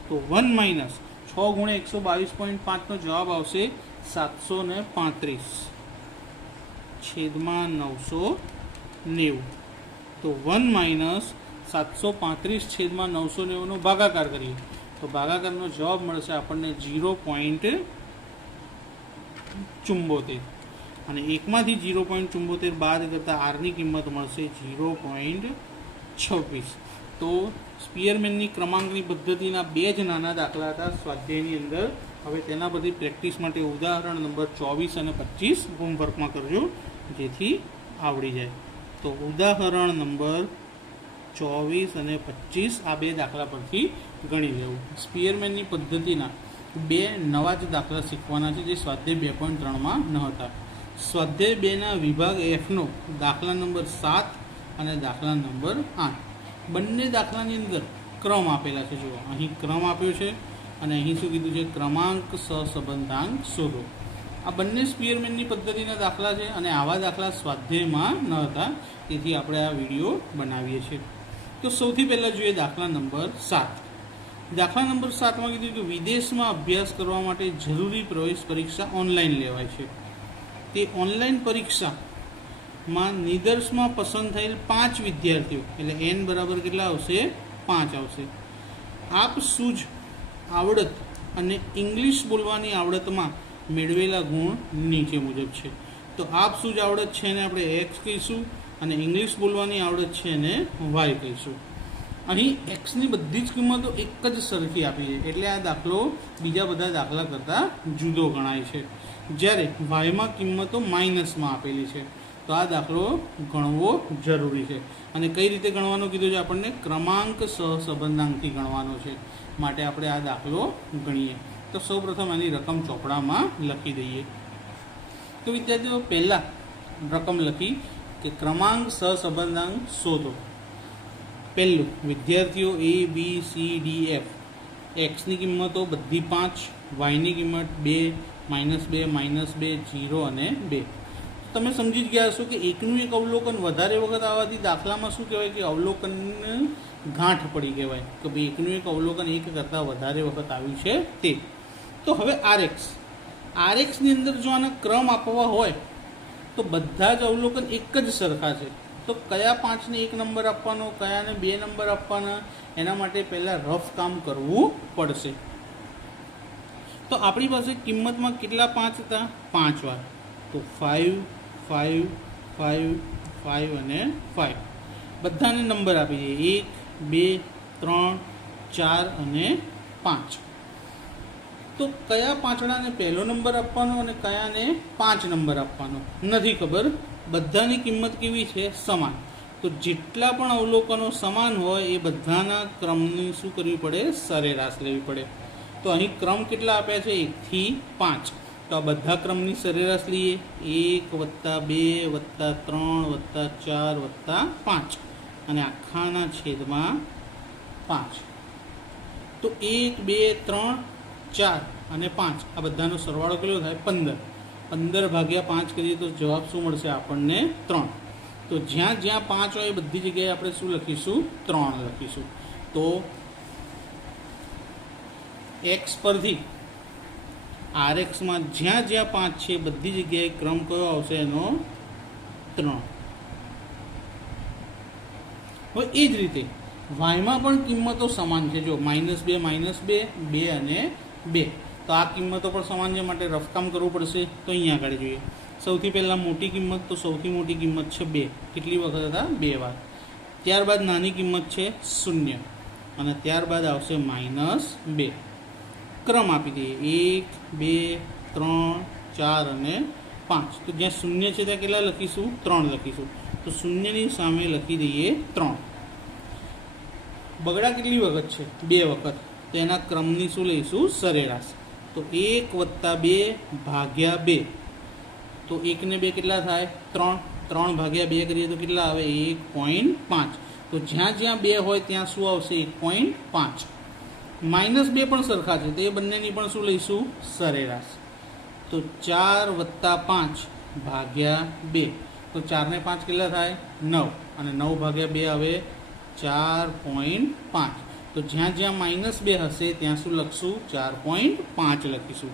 તો 1 માઇનસ 6 ગુણ્યા 122.5નો જવાબ આવશે 735 છેદમાં 990. તો 1 માઇનસ 735 છેદમાં 990નો ભાગાકાર કરીએ તો ભાગાકારનો જવાબ મળશે આપણને 0.74. અને 1માંથી 0.74 બાદ કરતાં આરની કિંમત મળશે 0.26. તો સ્પિયરમેનની ક્રમાંકની પદ્ધતિના 2 જ નાના દાખલા હતા સ્વાધ્યાયની અંદર. હવે તેના બધી પ્રેક્ટિસ માટે ઉદાહરણ નંબર 24 અને 25 હોમવર્કમાં કરજો જેથી આવડી જાય. તો ઉદાહરણ નંબર 24 અને 25 આ 2 દાખલા પરથી ગણી લેવું. સ્પિયરમેનની પદ્ધતિના 2 નવા જ દાખલા શીખવાના છે જે સ્વાધ્યાય 2.3માં ન હતા. સ્વાધ્યાય 2ના વિભાગ Fનો દાખલા નંબર 7 અને દાખલા નંબર 8 બંને દાખલાની અંદર ક્રમ આપેલા છે. જુઓ અહીં ક્રમ આપ્યો છે અને અહીં શું કીધું છે? ક્રમાંક સહસંબંધાંક શોધો. આ બંને સ્પિયરમેનની પદ્ધતિના દાખલા છે અને આવા દાખલા સ્વાધ્યાયમાં ન હતા તેથી આપણે આ વિડીયો બનાવીએ છીએ. તો સૌથી પહેલાં જોઈએ દાખલા નંબર 7. દાખલા નંબર 7માં કીધું કે વિદેશમાં અભ્યાસ કરવા માટે જરૂરી પ્રવેશ પરીક્ષા ઓનલાઈન લેવાય છે. તે ઓનલાઈન પરીક્ષામાં નિદર્શમાં પસંદ થયેલ 5 વિદ્યાર્થીઓ એટલે n બરાબર કેટલા આવશે? 5 આવશે. આપ સૂઝ આવડત અને ઇંગ્લિશ બોલવાની આવડતમાં મેળવેલા ગુણ નીચે મુજબ છે. તો આપ સૂઝ આવડત છે એને આપણે x કહીશું અને ઇંગ્લિશ બોલવાની આવડત છે એને y કહીશું. અહીં એક્સની બધી જ કિંમતો એક જ સરખી આપી છે એટલે આ દાખલો બીજા બધા દાખલા કરતાં જુદો ગણાય છે. જ્યારે વાયમાં કિંમતો માઇનસમાં આપેલી છે તો આ દાખલો ગણવો જરૂરી છે. અને કઈ રીતે ગણવાનો કીધું છે આપણને? ક્રમાંક સહસંબંધાંકથી ગણવાનો છે. માટે આપણે આ દાખલો ગણીએ. તો સૌપ્રથમ આની રકમ ચોપડામાં લખી દઈએ. તો વિદ્યાર્થીઓ પહેલાં રકમ લખી કે ક્રમાંક સહસંબંધાંક શોધો. પહેલું, વિદ્યાર્થીઓ A B C D F, એક્સની કિંમતો બધી 5, વાયની કિંમત 2, -2, -2, 0 અને 2. તમે સમજી જ ગયા હશો કે એકનું એક અવલોકન વધારે વખત આવવાથી દાખલામાં શું કહેવાય કે અવલોકન ગાંઠ પડી કહેવાય કે ભાઈ એકનું એક અવલોકન એક કરતાં વધારે વખત આવ્યું છે તે. તો હવે આરએક્સની અંદર જો આના ક્રમ આપવા હોય તો બધા જ અવલોકન એક જ સરખા છે. તો કયા 5ને 1 નંબર આપવાનો, કયાને 2 નંબર આપવાના, એના માટે પહેલાં રફ કામ કરવું પડશે. તો આપણી પાસે કિંમતમાં કેટલા 5 હતા? 5 વાર. તો 5, 5, 5, 5 અને 5 બધાને નંબર આપી દઈએ 1, 2, 3, 4 અને 5. તો કયા પાંચડાને પહેલો નંબર આપવાનો અને કયાને 5 નંબર આપવાનો નથી ખબર. બધાની કિંમત કેવી છે? સમાન. તો જેટલા પણ અવલોકનો સમાન હોય એ બધાના ક્રમની શું કરવી પડે? સરેરાશ લેવી પડે. તો અહીં ક્રમ કેટલા આપ્યા છે? 1 થી 5. તો આ બધા ક્રમની સરેરાશ લઈએ. 1 + 2 + 3 + 4 + 5 અને આખાના છેદમાં 5. તો 1, 2, 3, 4 અને 5 આ બધાનો સરવાળો કેટલો થાય? 15. 15 ભાગ્યા 5 કરીએ તો જવાબ શું મળશે આપણને? 3. તો જ્યાં જ્યાં 5 હોય એ બધી જગ્યાએ આપણે શું લખીશું? 3 લખીશું. તો એક્સ પરથી આરએક્સમાં જ્યાં જ્યાં 5 છે બધી જગ્યાએ ક્રમ કયો આવશે? એનો 3. હવે એ જ રીતે વાયમાં પણ કિંમતો સમાન છે. જો -2, -2, 2 અને 2. તો આ કિંમતો પણ સમાન છે માટે રફકામ કરવું પડશે. તો અહીંયા આગળ જોઈએ. સૌથી પહેલાં મોટી કિંમત, તો સૌથી મોટી કિંમત છે 2. કેટલી વખત હતા? 2 વાર. ત્યારબાદ નાની કિંમત છે 0 અને ત્યારબાદ આવશે -2. ક્રમ આપી દઈએ 1, 2, 3, 4 અને 5. તો જ્યાં 0 છે ત્યાં કેટલા લખીશું? 3 લખીશું. તો 0ની સામે લખી દઈએ 3. બગડા કેટલી વખત છે? 2 વખત. તો એના ક્રમની શું લઈશું? સરેરાશ. તો 1 + 2 ભાગ્યા 2. તો 1 ને 2 કેટલા થાય? 3. 3 ભાગ્યા 2 કરીએ તો કેટલા આવે? 1.5. તો જ્યાં જ્યાં 2 હોય ત્યાં શું આવશે? 1.5. -2 પણ સરખા છે તો એ બંનેની પણ શું લઈશું? સરેરાશ. તો 4 + 5 ભાગ્યા 2. તો 4 ને 5 કેટલા થાય? 9 અને 9 ભાગ્યા 2 આવે 4.5. તો જ્યાં જ્યાં -2 હશે ત્યાં શું લખશું? 4.5 લખીશું.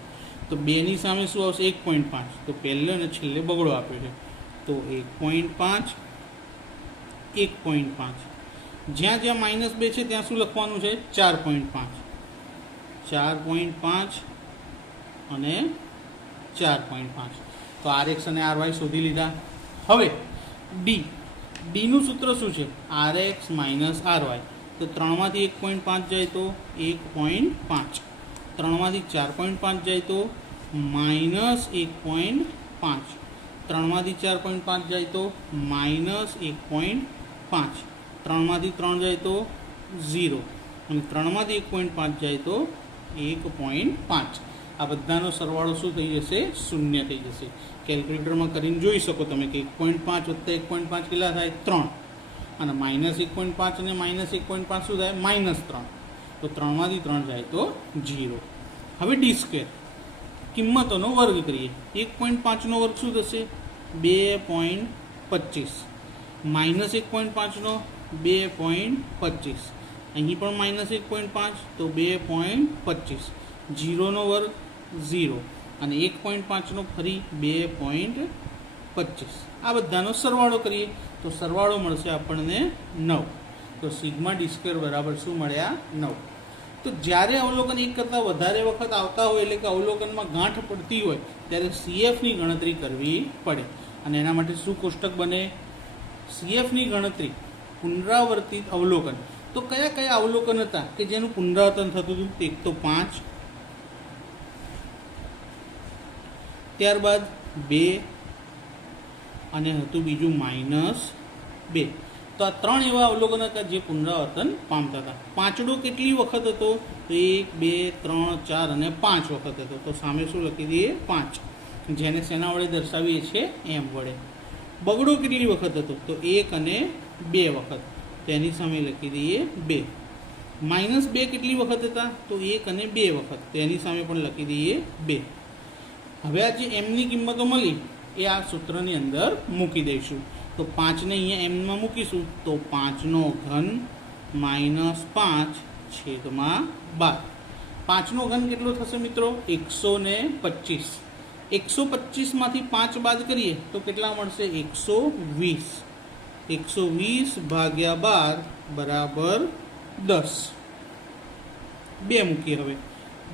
તો 2ની સામે શું આવશે? 1.5. તો પહેલે અને છેલ્લે બગડો આપ્યો છે. તો 1.5, 1.5. જ્યાં જ્યાં -2 છે ત્યાં શું લખવાનું છે? 4.5. 4.5 અને 4.5. તો RX અને RY શોધી લીધા. હવે ડીનું સૂત્ર શું છે? RX - RY. તો 3માંથી 1.5 જાય તો 1.5. 3માંથી 4.5 જાય તો -1.5. 3માંથી 4.5 જાય તો -1.5. 3માંથી 3 જાય તો 0 અને 3માંથી 1.5 જાય તો 1.5. આ બધાનો સરવાળો શું થઈ જશે? 0 થઈ જશે. કેલ્ક્યુલેટરમાં કરીને જોઈ શકો તમે કે 1.5 + 1.5 કેટલા થાય? 3. અને -1.5 અને -1.5 શું થાય? -3. તો 3માંથી 3 જાય તો 0. હવે D². કિંમતોનો વર્ગ કરીએ. 1.5નો વર્ગ શું થશે? 2.25. -1.5નો 2.25. અહીં પણ -1.5 તો 2.25. 0નો વર્ગ 0 અને 1.5નો ફરી 2.25. આ બધાનો સરવાળો કરીએ તો સરવાળો મળશે આપણને 9. તો σD² બરાબર શું મળ્યા? 9. તો જ્યારે અવલોકન એક કરતાં વધારે વખત આવતા હોય એટલે કે અવલોકનમાં ગાંઠ પડતી હોય ત્યારે CFની ગણતરી કરવી પડે. અને એના માટે શું કોષ્ટક બને? CFની ગણતરી પુનરાવર્તિત અવલોકન. તો કયા કયા અવલોકન હતા કે જેનું પુનરાવર્તન થતું હતું? એક તો 5, ત્યારબાદ 2 અને હતું બીજું -2. તો આ 3 એવા અવલોકન હતા જે પુનરાવર્તન પામતા હતા. પાંચડો કેટલી વખત હતો? 1, 2, 3, 4 અને 5 વખત હતો. તો સામે શું લખી દઈએ? 5. જેને શેના વડે દર્શાવીએ છીએ? એમ વડે. બગડો કેટલી વખત હતો? તો 1 અને 2 વખત, તેની સામે લખી દઈએ 2. -2 કેટલી વખત હતા? તો 1 અને 2 વખત, તેની સામે પણ લખી દઈએ 2. હવે આ જે એમની કિંમતો મળી એ આ સૂત્રની અંદર મૂકી દઈશું. તો 5ને અહીંયા એમમાં મૂકીશું તો 5નો ઘન -5 છેદમાં 12. 5નો ઘન કેટલો થશે મિત્રો? 125. 125માંથી 5 બાદ કરીએ તો કેટલા મળશે? 120. 120 ભાગ્યા 12 બરાબર 10. 2 મૂકીએ હવે.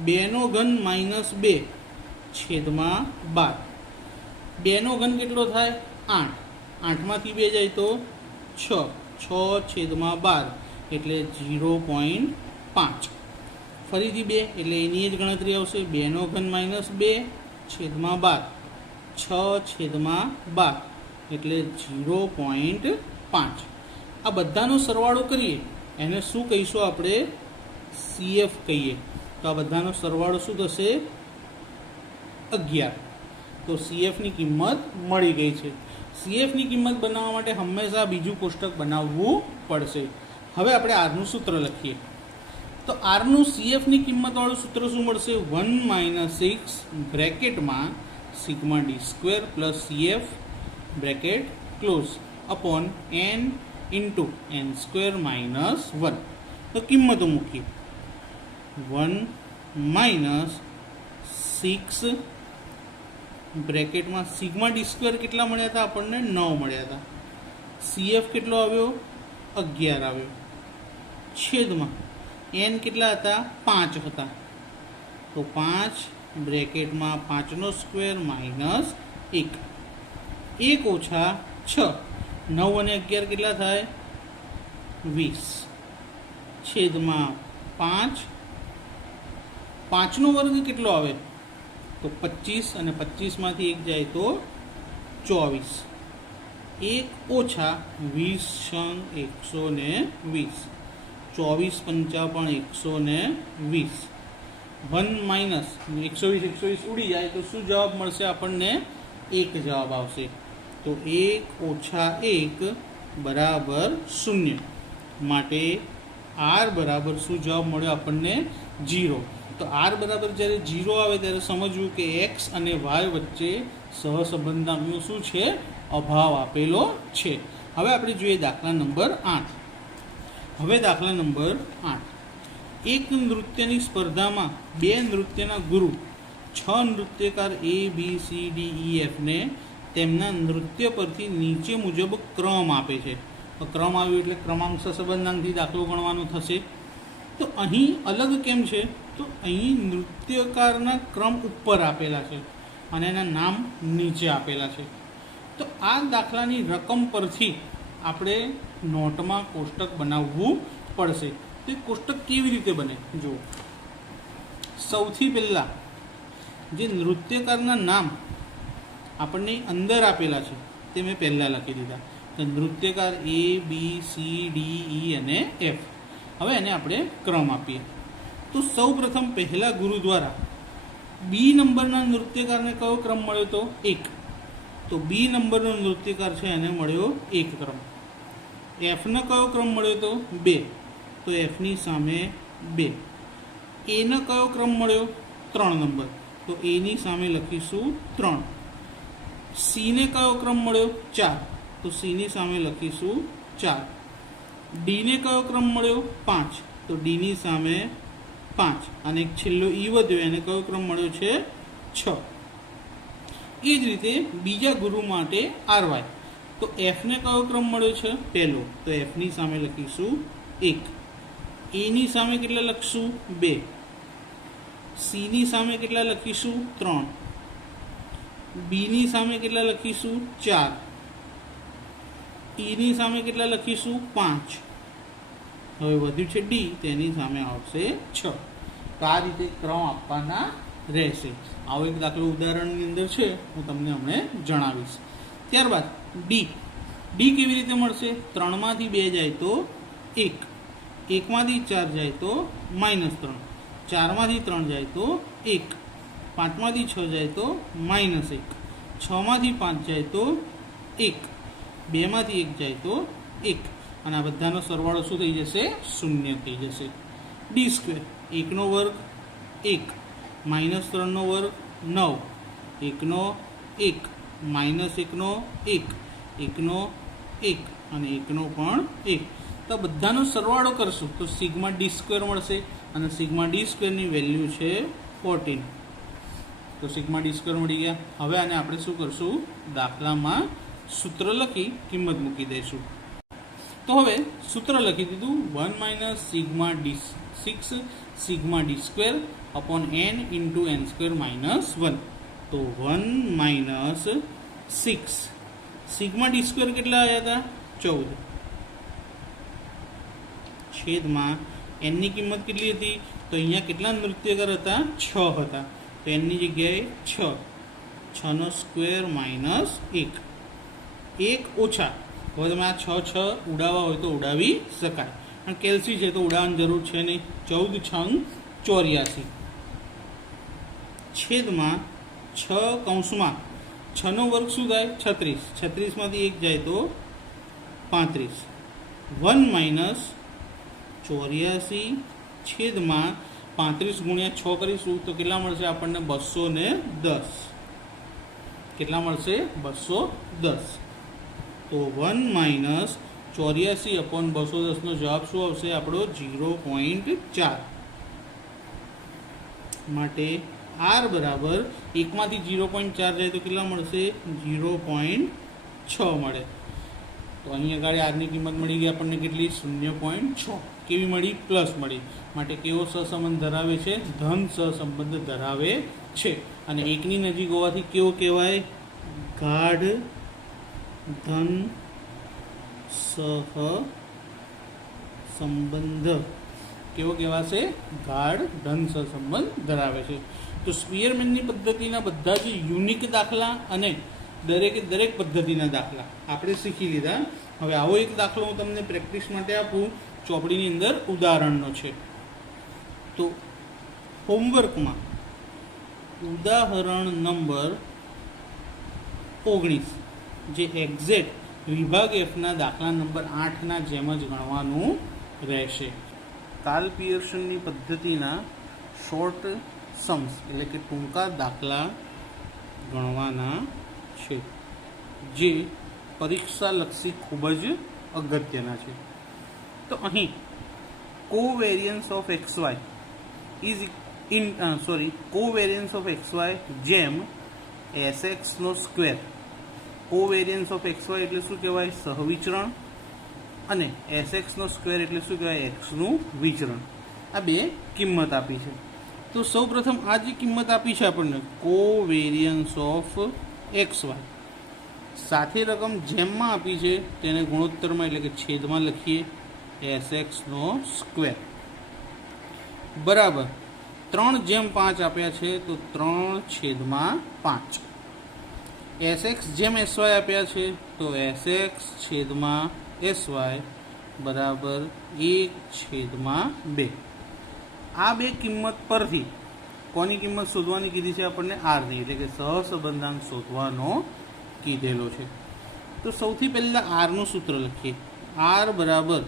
2નો ઘન -2 છેદમાં 12. 2નો ઘન કેટલો થાય? 8. 8માંથી 2 જાય તો 6. 6 છેદમાં 12 એટલે 0.5. ફરીથી 2 એટલે એની જ ગણતરી આવશે. 2નો ઘન -2 છેદમાં 12. 6 છેદમાં 12 એટલે 0.5. આ બધાનો સરવાળો કરીએ એને શું કહીશું આપણે? CF કહીએ. તો આ બધાનો સરવાળો શું થશે? 11. તો CFની કિંમત મળી ગઈ છે. CFની કિંમત બનાવવા માટે હંમેશા બીજું કોષ્ટક બનાવવું પડશે. હવે આપણે આરનું સૂત્ર લખીએ. તો આરનું CFની કિંમતવાળું સૂત્ર શું મળશે? 1 - 6 બ્રેકેટમાં σd² + CF bracket close upon n × n² - 1. તો કિંમતો મૂકીએ. 1 - 6 બ્રેકેટમાં σd² કેટલા મળ્યા હતા? આપણને 9 મળ્યા હતા. CF કેટલો આવ્યો? 11 આવ્યો. છેદમાં n કેટલા હતા? 5 હતા. તો 5 બ્રેકેટમાં 5નો સ્ક્વેર -1. 1 ઓછા 6. 9 અને 11 કેટલા થાય? 20. છેદમાં 5. 5નો વર્ગ કેટલો આવે? તો 25 અને 25માંથી 1 જાય તો 24. 1 ઓછા 20 × 120. 24 × 5 = 120. 1 માઇનસ 120 ઉડી જાય તો શું જવાબ મળશે આપણને? 1 જવાબ આવશે. તો 1 ઓછા 1 બરાબર 0. માટે R બરાબર શું જવાબ મળ્યો આપણને? 0. તો R બરાબર જ્યારે 0 આવે ત્યારે સમજવું કે x અને y વચ્ચે સહસંબંધાંકનો શું છે? અભાવ આપેલો છે. હવે આપણે જોઈએ દાખલા નંબર 8. હવે દાખલા નંબર 8. એક નૃત્યની સ્પર્ધામાં 2 નૃત્યના ગુરુ 6 નૃત્યકાર A B C D E F ને તેમના નૃત્ય પરથી નીચે મુજબ ક્રમ આપે છે. તો ક્રમ આવ્યો એટલે ક્રમાંક સહસંબંધાંકથી દાખલો ગણવાનો થશે. તો અહીં અલગ કેમ છે? તો અહીં નૃત્યકારના ક્રમ ઉપર આપેલા છે અને એના નામ નીચે આપેલા છે. તો આ દાખલાની રકમ પરથી આપણે નોટમાં કોષ્ટક બનાવવું પડશે. તો એ કોષ્ટક કેવી રીતે બને? જો સૌથી પહેલાં જે નૃત્યકારના નામ આપણને અંદર આપેલા છે તે મેં પહેલાં લખી દીધા. તો નૃત્યકાર A B C D E અને F. હવે એને આપણે ક્રમ આપીએ. તો સૌ પ્રથમ પહેલા ગુરુ દ્વારા B નંબરના નૃત્યકારને કયો ક્રમ મળ્યો? તો 1. તો B નંબરનો નૃત્યકાર છે એને મળ્યો 1 ક્રમ. Fનો કયો ક્રમ મળ્યો? તો 2. તો Fની સામે 2. Aનો કયો ક્રમ મળ્યો? 3 નંબર. તો Aની સામે લખીશું 3. Cને કયો ક્રમ મળ્યો? 4. તો Cની સામે લખીશું 4. Dને કયો ક્રમ મળ્યો? 5. તો Dની સામે 5. અને એક છેલ્લો E વધ્યો એને કયો ક્રમ મળ્યો છે? 6. એ જ રીતે બીજા ગુરુ માટે RY. તો Fને કયો ક્રમ મળ્યો છે? પહેલો. તો Fની સામે લખીશું 1. Aની સામે કેટલા લખીશું? 2. Cની સામે કેટલા લખીશું? 3. Bની સામે કેટલા લખીશું? 4. Eની સામે કેટલા લખીશું? 5. હવે વધ્યું છે D, તેની સામે આવશે 6. તો આ રીતે ક્રમ આપવાના રહેશે. આવો એક દાખલો ઉદાહરણની અંદર છે, હું તમને હમણાં જણાવીશ. ત્યારબાદ D કેવી રીતે મળશે? 3માંથી 2 જાય તો 1. 1માંથી 4 જાય તો -3. 4માંથી 3 જાય તો 1. 5માંથી 6 જાય તો -1. 6માંથી 5 જાય તો 1. બેમાંથી 1 જાય તો 1 અને આ બધાનો સરવાળો શું થઈ જશે? 0 થઈ જશે. ડી સ્ક્વેર 1 નો વર્ગ 1 માઇનસ 3 નો વર્ગ 9 1 નો 1 માઇનસ 1 નો 1 1 નો 1 અને 1 નો પણ 1. તો બધાનો સરવાળો કરશું તો સિગ્મા ડી સ્ક્વેર મળશે અને સિગ્મા ડી સ્ક્વેરની વેલ્યુ છે 14. તો સિગ્મા ડી સ્ક્વેર મળી ગયા. હવે આને આપણે શું કરશું? દાખલામાં સૂત્ર લખી કિંમત મૂકી દઈશું. તો હવે સૂત્ર લખી દીધું 1 minus sigma D 6 sigma D square upon n into n square minus 1. તો 1 માઇનસ 6 સિગ્મા ડી સ્ક્વેર કેટલા આવ્યા હતા? 14 છેદમાં એનની કિંમત કેટલી હતી? તો અહીંયા કેટલા નૃત્યકર હતા? 6 હતા. તો એનની જગ્યાએ 6 6 નો સ્ક્વેર માઇનસ 1 1 ઓછા. હવે તમે આ 6 6 ઉડાવવા હોય તો ઉડાવી શકાય, પણ કેલ્સી છે તો ઉડાવવાની જરૂર છે નહીં. 14 6 84 છેદમાં 6 કૌંસમાં 6 નો વર્ગ શું થાય? 36 36માંથી 1 જાય તો 35. 1 માઇનસ 84 છેદમાં 35 ગુણ્યા 6 કરીશું તો કેટલા મળશે આપણને? 210. કેટલા મળશે? 210. તો 1 માઇનસ 84 અપોન 210 નો જવાબ શું આવશે આપણો? 0.4. માટે આર બરાબર 1માંથી 0.4 જાય તો કેટલા મળશે? 0.6 મળે. તો અહીંયા આગળ આરની કિંમત મળી ગઈ આપણને કેટલી? 0.6. કેવી મળી? પ્લસ મળી. માટે કેવો સહસંબંધ ધરાવે છે? ધન સહસંબંધ ધરાવે છે. અને 1ની નજીક હોવાથી કેવો કહેવાય? ગાઢ ધન સહસંબંધ. કેવો કહેવાશે? ગાઢ ધન સહસંબંધ ધરાવે છે. તો સ્પીયરમેનની પદ્ધતિના બધા જ યુનિક દાખલા અને દરેકે દરેક પદ્ધતિના દાખલા આપણે શીખી લીધા. હવે આવો એક દાખલો હું તમને પ્રેક્ટિસ માટે આપું. ચોપડીની અંદર ઉદાહરણનો છે. તો હોમવર્કમાં ઉદાહરણ નંબર 19 જે એક્ઝેક્ટ વિભાગ એફના દાખલા નંબર 8ના જેમ જ ગણવાનું રહેશે. કાર્લ પિયર્સનની પદ્ધતિના શોર્ટ सम्स એટલે કે ટૂંકા દાખલા ગણવાના છે જે પરીક્ષાલક્ષી ખૂબ જ અગત્યના છે. તો અહીં covariance of xy is covariance of xy જેમ sx નો સ્ક્વેર. કોવેરિયન્સ ઓફ xy એટલે શું કહેવાય? સહવિચરણ. અને sx નો સ્ક્વેર એટલે શું કહેવાય? x નું વિચરણ. આ બે કિંમત આપી છે. તો સૌપ્રથમ આ જે કિંમત આપી છે આપણને કોવેરિયન્સ ઓફ xy સાથે રકમ જેમમાં આપી છે તેને ગુણોત્તરમાં એટલે કે છેદમાં લખીએ. sx નો સ્ક્વેર બરાબર 3/5 આપ્યા છે તો 3/5. sx જેમ sy આપ્યા છે તો sx છેદમાં sy બરાબર 1/2. આ બે કિંમત પરથી કોની કિંમત શોધવાની કીધી છે આપણને? આરની, એટલે કે સહસંબંધાંક શોધવાનો કીધેલો છે. તો સૌથી પહેલા આરનું સૂત્ર લખીએ. આર બરાબર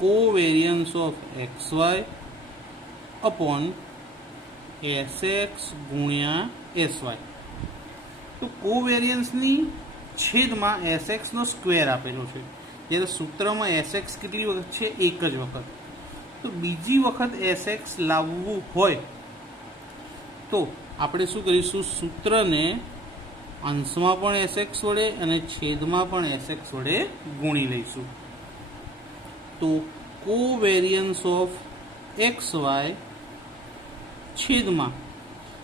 covariance of xy upon sx ગુણ્યા sy. તો કોવેરિયન્સની છેદમાં sx નો સ્ક્વેર આપેલો છે, જ્યારે સૂત્રમાં sx કેટલી વખત છે? એક જ વખત. તો બીજી વખત sx લાવવું હોય તો આપણે શું કરીશું? સૂત્રને અંશમાં પણ sx વડે અને છેદમાં પણ sx વડે ગુણી લઈશું. તો કોવેરિયન્સ ઓફ xy છેદમાં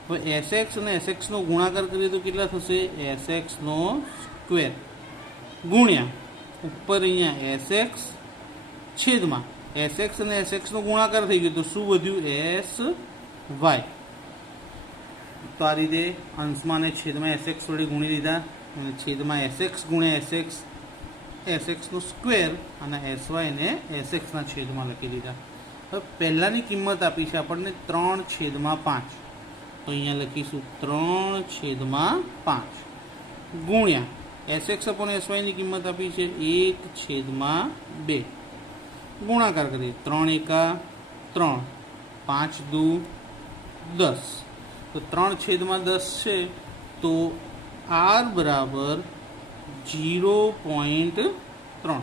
હવે sx અને sx નો ગુણાકાર કરીએ તો કેટલા થશે? sx નો સ્ક્વેર ગુણ્યા ઉપર અહીંયા sx છેદમાં sx અને sx નો ગુણાકાર થઈ ગયો તો શું વધ્યું? sy. તો આ રીતે અંશમાં અને છેદમાં sx વડે ગુણી લીધા અને છેદમાં sx ગુણ્યા sx નો સ્ક્વેર અને sy ને sx ના છેદમાં લખી દીધા. હવે પહેલાની કિંમત આપી છે આપણને 3/5. તો અહીંયા લખીશું 3/5 ગુણ્યા એસએક્સ અપોન એસવાયની કિંમત આપી છે 1/2. ગુણાકાર કરીએ 3 એકા 3, 5 દુ 10. તો 3/10 છે તો આર બરાબર 0.3.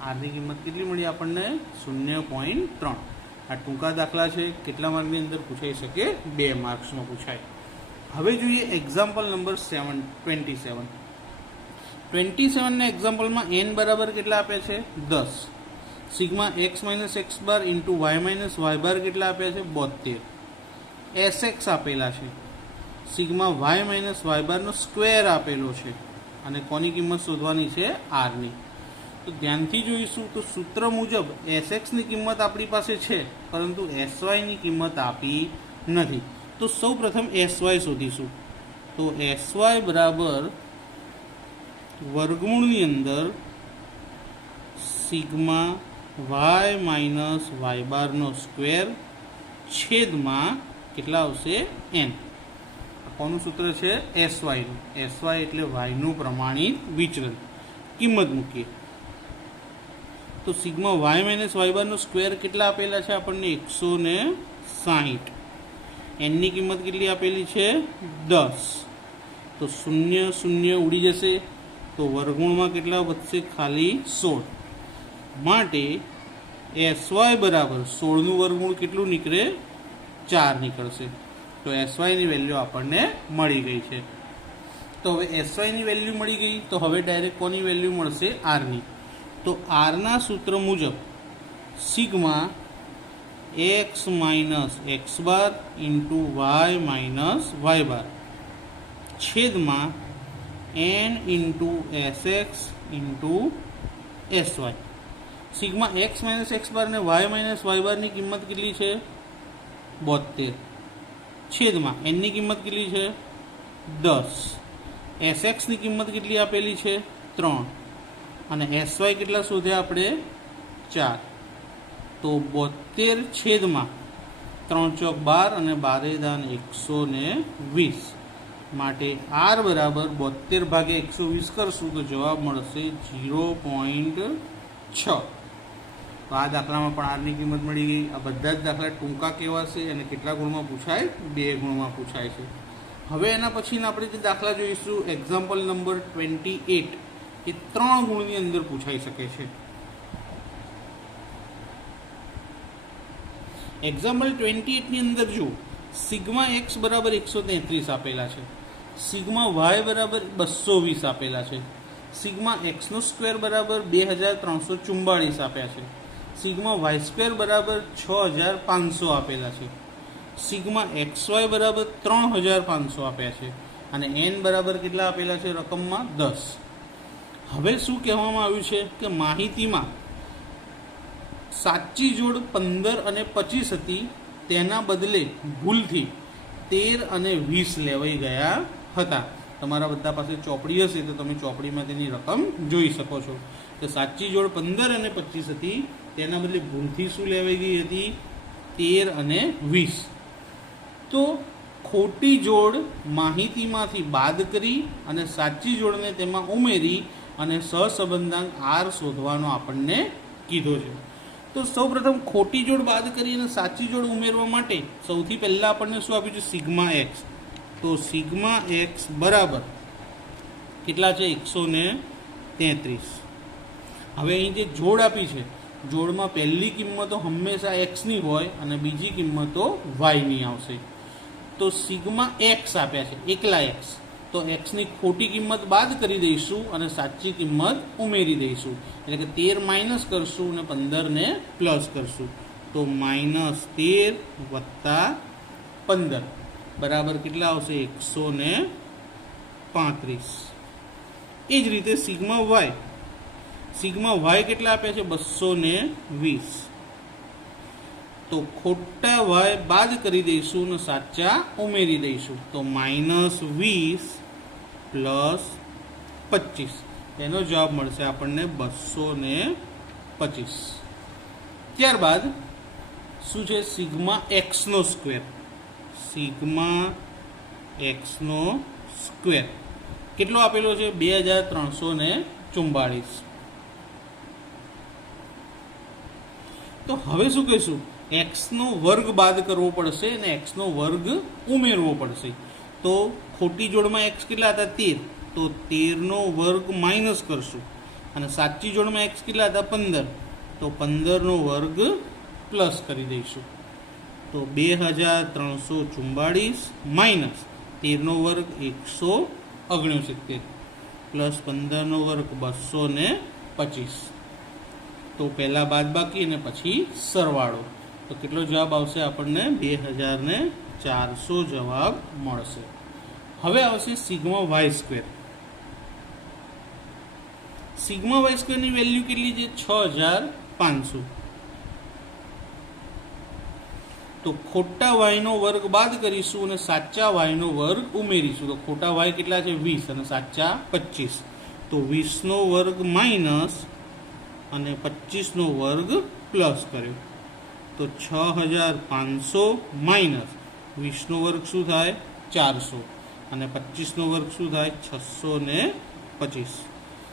આરની કિંમત કેટલી મળી આપણને? 0.3. આ ટૂંકા દાખલા છે, કેટલા માર્કની અંદર પૂછાઈ શકે? 2 માર્ક્સમાં પૂછાય. હવે જોઈએ એક્ઝામ્પલ નંબર 27. 27ના એક્ઝામ્પલમાં n બરાબર કેટલા આપ્યા છે? 10. Sigma x minus x bar into y minus y bar કેટલા આપ્યા છે? 72. એસએક્સ આપેલા છે. સિગ્મા વાય માઇનસ વાય બારનો સ્ક્વેર આપેલો છે અને કોની કિંમત શોધવાની છે? આરની. તો ધ્યાનથી જોઈશું તો સૂત્ર મુજબ એસએક્સની કિંમત આપણી પાસે છે, પરંતુ એસવાયની કિંમત આપી નથી. તો સૌ પ્રથમ એસવાય શોધીશું. તો એસવાય બરાબર વર્ગમૂળની અંદર સિગ્મા વાય માઇનસ વાય બારનો સ્ક્વેર છેદમાં કેટલા આવશે? n. કોનું સૂત્ર છે? એસવાયનું. એસવાય એટલે વાયનું પ્રમાણિત વિચલન. કિંમત મૂકીએ તો સિગ્મા વાય માઇનસ વાય બારનો સ્ક્વેર કેટલા આપેલા છે આપણને? 160. એનની કિંમત કેટલી આપેલી છે? 10. તો 0 0 ઉડી જશે તો વર્ગમૂળમાં કેટલા વધશે? ખાલી 16. માટે એસવાય બરાબર 16નું વર્ગમૂળ કેટલું નીકળે? 4 નીકળશે. તો એસવાયની વેલ્યુ આપણને મળી ગઈ છે. તો હવે એસવાયની વેલ્યુ મળી ગઈ તો હવે ડાયરેક્ટ કોની વેલ્યુ મળશે? આરની. તો આરના સૂત્ર મુજબ sigma x minus x bar into y minus y bar છેદમાં n into sx into sy. Sigma x minus x bar અને વાય માઇનસ વાય બારની કિંમત કેટલી છે? 72. છેદમાં એનની કિંમત કેટલી છે? 10. એસએક્સની કિંમત કેટલી આપેલી છે? 3. અને એસવાય કેટલા શોધ્યા આપણે? 4. તો 72 છેદમાં 3 ચોક 12 અને 12 દાન 120. માટે આર બરાબર 72 ભાગ્યા 120 કરશું તો જવાબ મળશે 0.6. તો આ દાખલામાં પણ આરની કિંમત મળી ગઈ. આ બધા જ દાખલા ટૂંકા કેવા છે અને કેટલા ગુણમાં પૂછાય? 2 ગુણમાં પૂછાય છે. હવે એના પછીના આપણે જે દાખલા જોઈશું એક્ઝામ્પલ નંબર 28 એ 3 ગુણની અંદર પૂછાઈ શકે છે. એક્ઝામ્પલ 28ની અંદર જો સિગ્મા એક્સ બરાબર 133 આપેલા છે, સિગ્મા વાય બરાબર 220 આપેલા છે, સિગ્મા એક્સનો સ્ક્વેર બરાબર 2344 આપ્યા છે, સિગ્મા વાય સ્ક્વેર બરાબર 6500 આપેલા છે, સિગ્મા એક્સ વાય બરાબર 3500 આપ્યા છે અને એન બરાબર કેટલા આપેલા છે રકમમાં? 10. હવે શું કહેવામાં આવ્યું છે કે માહિતીમાં સાચી જોડ 15 અને 25 હતી, તેના બદલે ભૂલથી 13 અને 20 લેવાઈ ગયા હતા. તમારા બધા પાસે ચોપડી હશે તો તમે ચોપડીમાં તેની રકમ જોઈ શકો છો. તો સાચી જોડ 15 અને 25 હતી, તેના બદલે ભૂલથી શું લેવાઈ ગઈ હતી? 13 અને 20. તો ખોટી જોડ માહિતીમાંથી બાદ કરી અને સાચી જોડને તેમાં ઉમેરી અને સહસંબંધાંક આર શોધવાનો આપણને કીધો છે. તો સૌપ્રથમ ખોટી જોડ બાદ કરી અને સાચી જોડ ઉમેરવા માટે સૌથી પહેલાં આપણને શું આપ્યું છે? Sigma x. તો સિગ્મા એક્સ બરાબર કેટલા છે? 133. હવે અહીં જે જોડ આપી છે, જોડમાં પહેલી કિંમતો હંમેશા એક્સની હોય અને બીજી કિંમતો વાયની આવશે. તો સિગ્મા એક્સ આપ્યા છે, એકલા એક્સ. તો એક્સની ખોટી કિંમત બાદ કરી દઈશું અને સાચી કિંમત ઉમેરી દઈશું. એટલે કે 13 માઇનસ કરશું અને 15 પ્લસ કરશું. તો -13 વત્તા 15 બરાબર કેટલા આવશે? 135. એ જ રીતે સિગ્મા વાય. સિગ્મા વાય કેટલા આપ્યા છે? 220. તો ખોટા વાય બાદ કરી દઈશું અને સાચા ઉમેરી દઈશું. તો -20 પ્લસ 25 એનો જવાબ મળશે આપણને 225. ત્યારબાદ શું છે? સિગ્મા એક્સનો સ્ક્વેર. સિગ્મા એક્સનો સ્ક્વેર કેટલો આપેલો છે? 2344. તો હવે શું કહીશું? એક્સનો વર્ગ બાદ કરવો પડશે અને એક્સનો વર્ગ ઉમેરવો પડશે. તો ખોટી જોડમાં એક્સ કેટલા હતા? 13. તો 13નો વર્ગ માઇનસ કરશું અને સાચી જોડમાં એક્સ કેટલા હતા? 15. તો 15નો વર્ગ પ્લસ કરી દઈશું. તો 2344 માઇનસ 13નો વર્ગ 169 પ્લસ 15નો વર્ગ 225. તો પહેલાં બાદબાકી અને પછી સરવાળો. તો કેટલો જવાબ આવશે આપણને? 2400 જવાબ મળશે. હવે આવશે sigma y square. Sigma y સ્ક્વેરની વેલ્યુ કેટલી છે? 6500. તો ખોટા વાયનો વર્ગ બાદ કરીશું અને સાચા વાયનો વર્ગ ઉમેરીશું. તો ખોટા વાય કેટલા છે? 20 અને સાચા 25. તો 20નો વર્ગ માઇનસ અને 25નો વર્ગ પ્લસ કર્યો. તો 6500 માઇનસ 20નો વર્ગ શું થાય? 400 અને 25નો વર્ગ શું થાય? 625.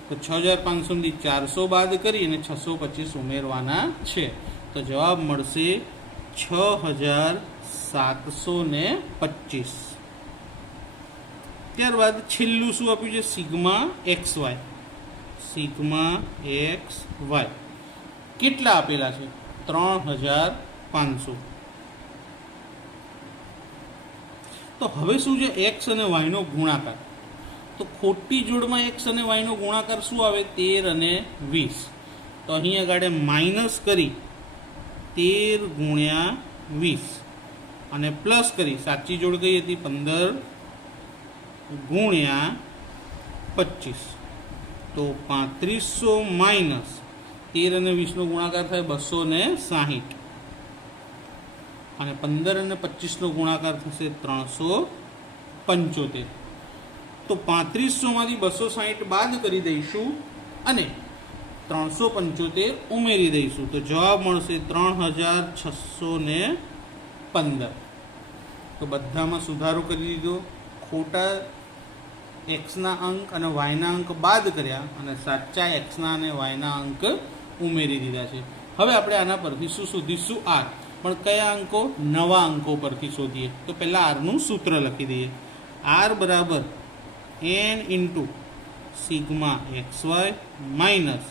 તો 6500 400 બાદ કરી અને 625 ઉમેરવાના છે. તો જવાબ મળશે 6725. ત્યારબાદ છેલ્લું શું આપ્યું છે? Sigma x y. Sigma x y કેટલા આપેલા છે? 3500. તો હવે શું છે? એક્સ અને વાયનો ગુણાકાર. તો ખોટી જોડમાં એક્સ અને વાયનો ગુણાકાર શું આવે? 13 અને 20. તો અહીં આગળ માઇનસ કરી 13 ગુણ્યા 20 અને પ્લસ કરી સાચી જોડ કઈ હતી? 15 ગુણ્યા 25. તો 3500 માઇનસ 13 અને 20નો ગુણાકાર થાય 260 અને 15 અને 25નો ગુણાકાર થશે 375. તો 3500માંથી 260 બાદ કરી દઈશું અને 375 ઉમેરી દઈશું. તો જવાબ મળશે 3615. તો બધામાં સુધારો કરી દીધો. ખોટા એક્સના અંક અને વાયના અંક બાદ કર્યા અને સાચા એક્સના અને વાયના અંક ઉમેરી દીધા છે. હવે આપણે આના પરથી શું શોધીશું? આર. પણ કયા અંકો? નવા અંકો પરથી શોધીએ. તો પહેલાં આરનું સૂત્ર લખી દઈએ. આર બરાબર n into sigma x y minus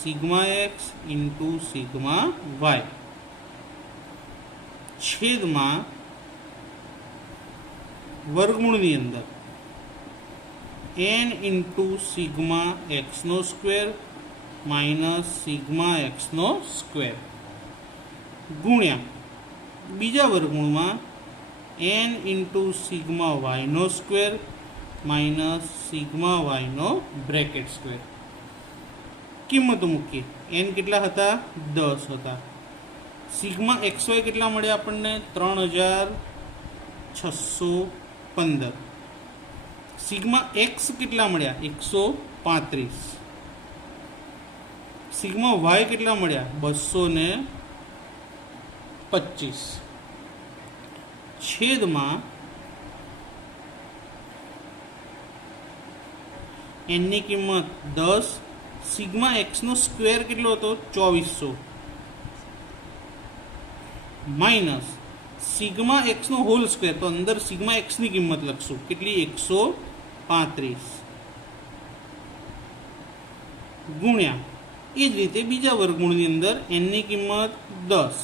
sigma x into sigma y છેદમાં વર્ગમૂળની અંદર n ઇન્ટુ સિગ્મા એક્સનો સ્ક્વેર માઇનસ સિગ્મા એક્સનો સ્ક્વેર ગુણ્યા બીજા વર્ગમૂળમાં n ઇન્ટુ સિગ્મા વાયનો સ્ક્વેર માઇનસ સિગ્મા વાયનો બ્રેકેટ સ્ક્વેર. કિંમતો મૂકીએ. n કેટલા હતા? 10 હતા. સિગ્મા એક્સ વાય કેટલા મળ્યા આપણને? 3615. સિગ્મા એક્સ કેટલા મળ્યા? 135. સિગ્મા વાય કેટલા મળ્યા? 225. છેદમાં n ની કિંમત 10. સિગ્મા એક્સનો સ્ક્વેર કેટલો હતો? 2400 માઇનસ સિગ્મા એક્સનો હોલ સ્ક્વેર. તો અંદર સિગ્મા એક્સની કિંમત લખશું. કેટલી? 135 ગુણ્યા એ જ રીતે બીજા વર્ગમૂળની અંદર n ની કિંમત 10.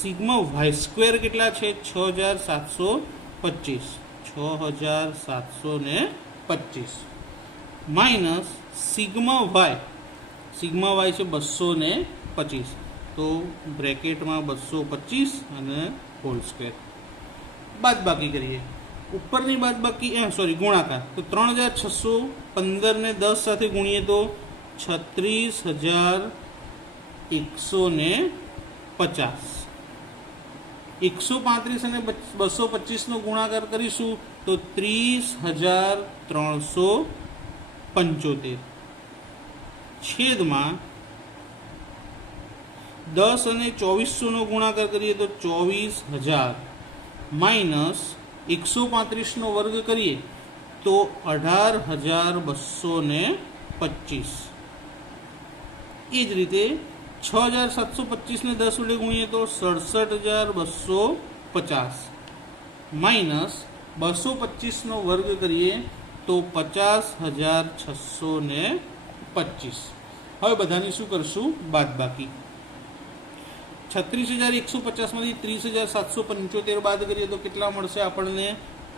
સિગ્મા વાય સ્ક્વેર કેટલા છે? 6725. 6725 minus sigma y. Sigma y છે 225. તો બ્રેકેટમાં 225 અને હોલ સ્ક્વેર. બાદબાકી કરીએ. ઉપરની બાદબાકી ગુણાકાર. તો 3615 ને 10 સાથે ગુણીએ તો 36150. 135 અને 225 નો ગુણાકાર કરીશું તો 30375 છેદમાં 10 અને 2400 નો ગુણાકાર કરીએ તો 24000 માઇનસ 135 નો વર્ગ કરીએ તો તો 18,225. એ જ રીતે 6,725 ને 10 વડે ગુણીએ તો 67,250 માઇનસ 225 નો વર્ગ કરીએ તો 50,625. હવે બધાની શું કરશું? બાદબાકી. 36,150 માંથી 30,775 બાદ કરીએ તો કેટલા મળશે આપણને?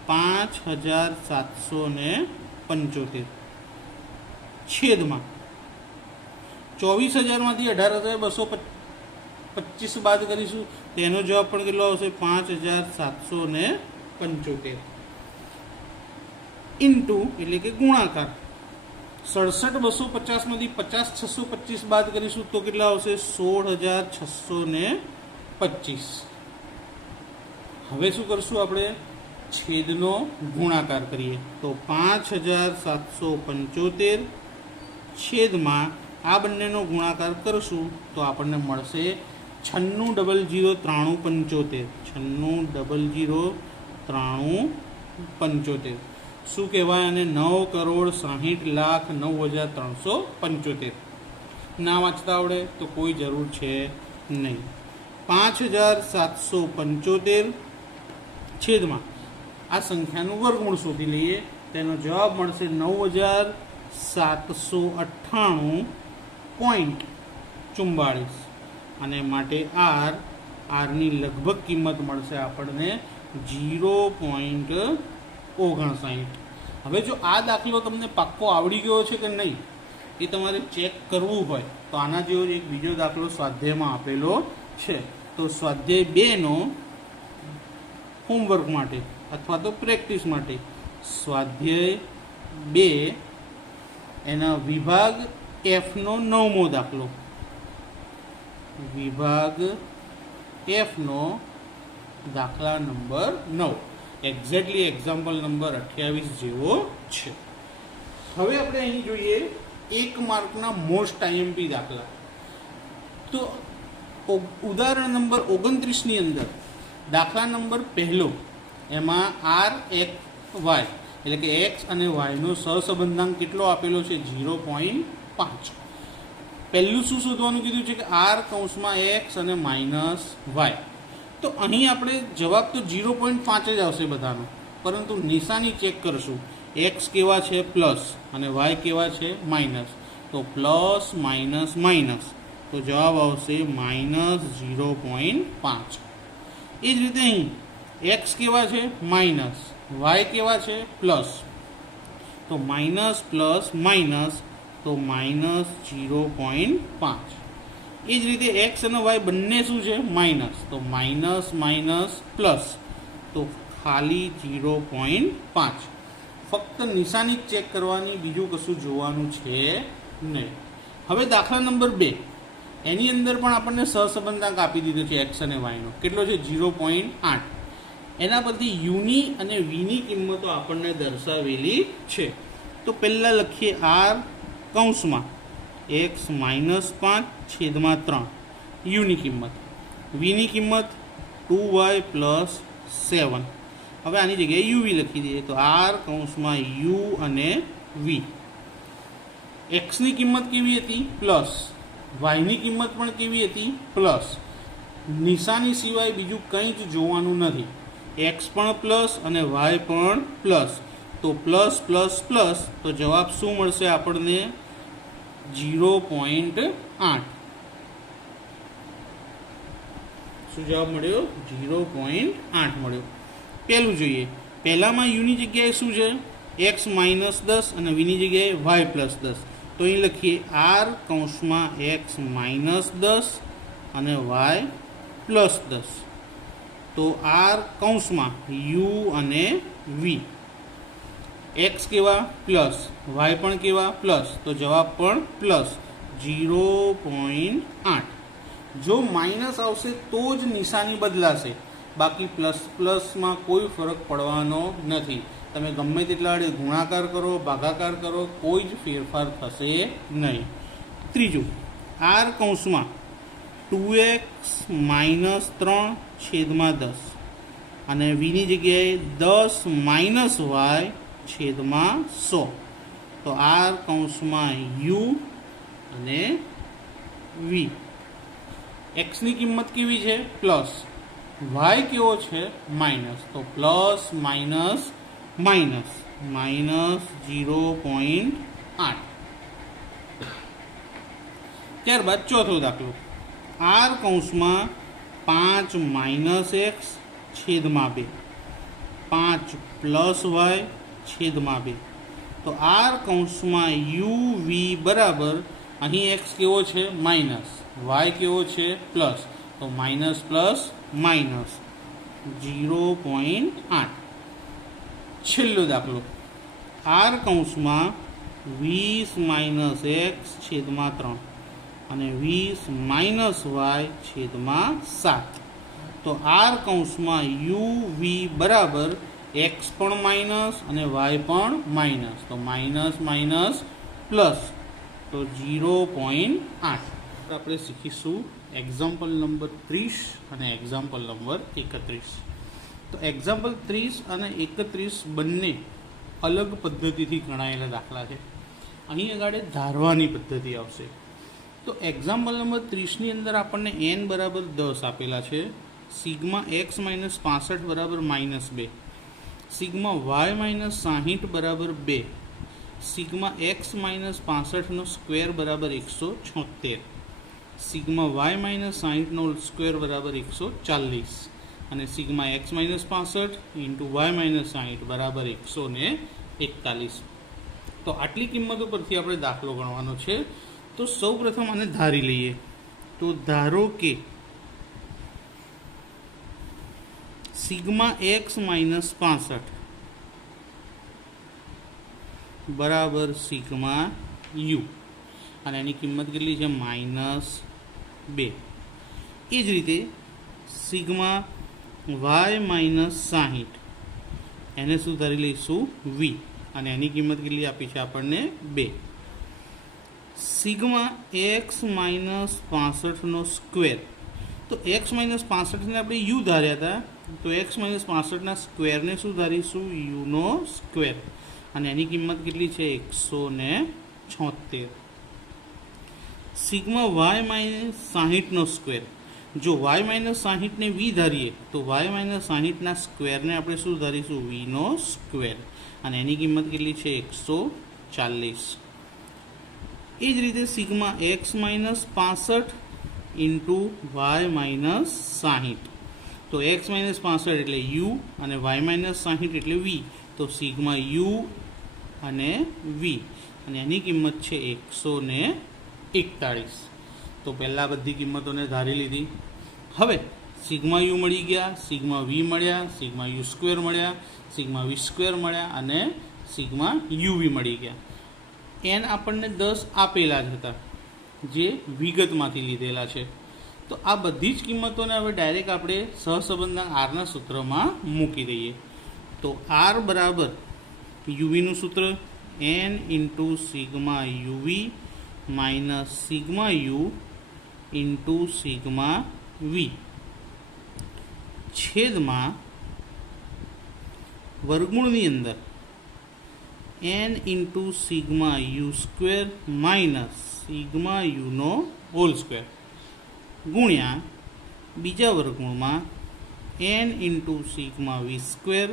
5,775. છેદમાં 24,000 માંથી 18,225 બાદ કરીશું, તેનો જવાબ પણ કેટલો આવશે? 5,775 ઇન્ટુ એટલે કે ગુણાકાર 67,250 માંથી 50,625 બાદ કરીશું તો કેટલા આવશે? 16,625. હવે શું કરશું આપણે? છેદનો ગુણાકાર કરીએ તો 5,775 છેદમાં આ બંનેનો ગુણાકાર કરશું તો આપણને મળશે 96,093,75. 96,093,75. શું કહેવાય? અને 9,60,09,375. ના વાંચતા આવડે તો કોઈ જરૂર છે નહીં. 5,775 છેદમાં આ સંખ્યાનું વર્ગમૂળ શોધી લઈએ, તેનો જવાબ મળશે 9,798.44. અને માટે આરની લગભગ કિંમત મળશે આપણને 0.59. હવે જો આ દાખલો તમને પાક્કો આવડી ગયો છે કે નહીં એ તમારે ચેક કરવું હોય તો આના જેવો એક બીજો દાખલો સ્વાધ્યાયમાં આપેલો છે. તો સ્વાધ્યાય 2નો હોમવર્ક માટે અથવા તો પ્રેક્ટિસ માટે સ્વાધ્યાય 2 એના વિભાગ Fનો 9મો દાખલો, વિભાગ Fનો દાખલા નંબર 9, એક્ઝેક્ટલી એક્ઝામ્પલ નંબર 28 જેવો છે. હવે આપણે અહીં જોઈએ 1 માર્કના મોસ્ટ IMP દાખલા. તો ઉદાહરણ નંબર 29 ની અંદર દાખલા નંબર પહેલો, એમાં R, X, Y એટલે કે X અને Yનો સહસંબંધાંક કેટલો આપેલો છે? 0.5. પહેલું શું શોધવાનું કીધું છે? કે R કૌંસમાં X અને માઇનસ Y. તો અહીં આપણે જવાબ તો 0.5 જ આવશે બધાનો, પરંતુ નિશાની ચેક કરશું. X કેવા છે? પ્લસ, અને Y કેવા છે? માઇનસ. તો પ્લસ માઇનસ માઇનસ, તો જવાબ આવશે -0.5. એ જ રીતે અહીં X કેવા છે? માઇનસ, Y કેવા છે? પ્લસ. તો માઇનસ પ્લસ માઇનસ, તો -0.5. એ જ રીતે X અને Y બંને શું છે? માઇનસ. તો માઇનસ માઇનસ પ્લસ, તો ખાલી 0.5. ફક્ત નિશાની ચેક કરવાની, બીજું કશું જોવાનું છે નહીં. હવે દાખલા નંબર 2, એની અંદર પણ આપણને સહસંબંધાંક આપી દીધો છે X અને Yનો. કેટલો છે? 0.8. એના પરથી યુની અને વીની કિંમતો આપણને દર્શાવેલી છે. તો પહેલાં લખીએ R કૌંસમાં X -5 છેદમાં 3 યુની કિંમત, વીની કિંમત 2Y + 7. હવે આની જગ્યાએ યુવી લખી દઈએ તો R કૌંસમાં યુ અને વી. એક્સની કિંમત કેવી હતી? પ્લસ. વાયની કિંમત પણ કેવી હતી? પ્લસ. નિશાની સિવાય બીજું કંઈ જ જોવાનું નથી. એક્સ પણ પ્લસ અને વાય પણ પ્લસ. તો પ્લસ પ્લસ પ્લસ, તો જવાબ શું મળશે આપણને? 0.8. શું જવાબ મળ્યો? 0.8 મળ્યો. પહેલું જોઈએ. પહેલામાં યુની જગ્યાએ શું છે? x -10 અને વીની જગ્યાએ y + 10. તો અહીં લખીએ R કૌંસમાં x -10 અને y + 10. તો R કૌંસમાં u અને v. x કેવા? પ્લસ, y પણ કેવા? પ્લસ. તો જવાબ પણ પ્લસ 0.8. જો માઇનસ આવશે તો જ નિશાની બદલાશે, બાકી પ્લસ પ્લસમાં કોઈ ફરક પડવાનો નથી. તમે ગમે તેટલા વડે ગુણાકાર કરો, ભાગાકાર કરો, કોઈ જ ફેરફાર થશે નહીં. ત્રીજું, R કૌંસમાં 2x -3 છેદમાં 10 અને વીની જગ્યાએ 10 - y છેદમાં 100. તો આર કૌંસમાં યુ અને વી. એક્સની કિંમત કેવી છે? પ્લસ. વાય કેવો છે? માઇનસ. તો પ્લસ માઇનસ માઇનસ માઇનસ 0.8. ત્યારબાદ ચોથો દાખલો. આર કૌંસમાં 5 માઇનસ એક્સ છેદમાં 2, 5 પ્લસ વાય છેદમાં 2. તો આર કૌંસમાં યુ વી બરાબર, અહીં એક્સ કેવો છે? માઇનસ, વાય કેવો છે? પ્લસ. તો માઇનસ પ્લસ માઇનસ 0.8. છેલ્લો દાખલો. આર કૌંસમાં 20 માઇનસ એક્સ છેદમાં 3 અને 20 માઇનસ વાય છેદમાં 7. તો આર કૌંસમાં યુ વી બરાબર એક્સ પણ માઇનસ અને વાય પણ માઇનસ. તો માઇનસ માઇનસ પ્લસ, તો 0.8. આપણે શીખીશું એક્ઝામ્પલ નંબર 30 અને એક્ઝામ્પલ નંબર 31. તો એક્ઝામ્પલ 30 અને 31 બંને અલગ પદ્ધતિથી ગણાયેલા દાખલા છે. અહીં આગળ ધારવાની પદ્ધતિ આવશે. તો એક્ઝામ્પલ નંબર 30ની અંદર આપણને n બરાબર 10 આપેલા છે, સિગ્મા એક્સ માઇનસ 65 બરાબર -2, સિગ્મા વાય માઇનસ 60 બરાબર 2, સિગ્મા એક્સ માઇનસ 65નો સ્ક્વેર બરાબર 176, સિગ્મા વાય માઇનસ 60નો સ્ક્વેર બરાબર 140 અને sigma x minus 65 into y minus 60 બરાબર 141. તો આટલી કિંમતો પરથી આપણે દાખલો ગણવાનો છે. તો સૌ પ્રથમ આને ધારી લઈએ. તો ધારો કે સિગ્મા એક્સ માઇનસ 65 બરાબર સિગ્મા યુ અને એની કિંમત કેટલી છે? -2. એ જ રીતે સિગ્મા વાય માઇનસ 60 એને શું ધારી લઈશું? વી અને એની કિંમત કેટલી આપી છે આપણને? 2. સિગ્મા એક્સ માઇનસ 65નો સ્ક્વેર. તો એક્સ માઇનસ 65ને આપણે યુ ધાર્યા હતા, તો એક્સ માઇનસ 65ના સ્ક્વેરને શું ધારીશું? યુનો સ્ક્વેર અને એની કિંમત કેટલી છે? 176. સિગ્મા વાય માઇનસ 60નો સ્ક્વેર. જો વાય માઇનસ 60ને વી ધારીએ તો વાય માઇનસ 60ના સ્ક્વેરને આપણે શું ધારીશું? વીનો સ્ક્વેર અને એની કિંમત કેટલી છે? 140. એ જ રીતે sigma x minus 65 into y minus 60. તો એક્સ માઇનસ 65 એટલે યુ અને વાય માઇનસ 60 એટલે વી. તો સિગ્મા યુ અને વી અને એની કિંમત છે 141. તો પહેલાં બધી કિંમતોને ધારી લીધી. હવે સિગ્મા યુ મળી ગયા, સિગ્મા વી મળ્યા, સિગ્મા યુ સ્ક્વેર મળ્યા, સિગ્મા વી સ્ક્વેર મળ્યા અને સિગ્મા યુવી મળી ગયા. એન આપણને 10 આપેલા જ હતા જે વિગતમાંથી લીધેલા છે. તો આ બધી જ કિંમતોને હવે ડાયરેક્ટ આપણે સહસંબંધના આરના સૂત્રમાં મૂકી દઈએ. તો આર બરાબર યુવીનું સૂત્ર n into sigma uv minus sigma u into sigma v છેદમાં વર્ગમૂળની અંદર n into sigma u square minus sigma યુનો હોલ સ્ક્વેર ગુણ્યા બીજા વર્ગમૂળમાં n into sigma v square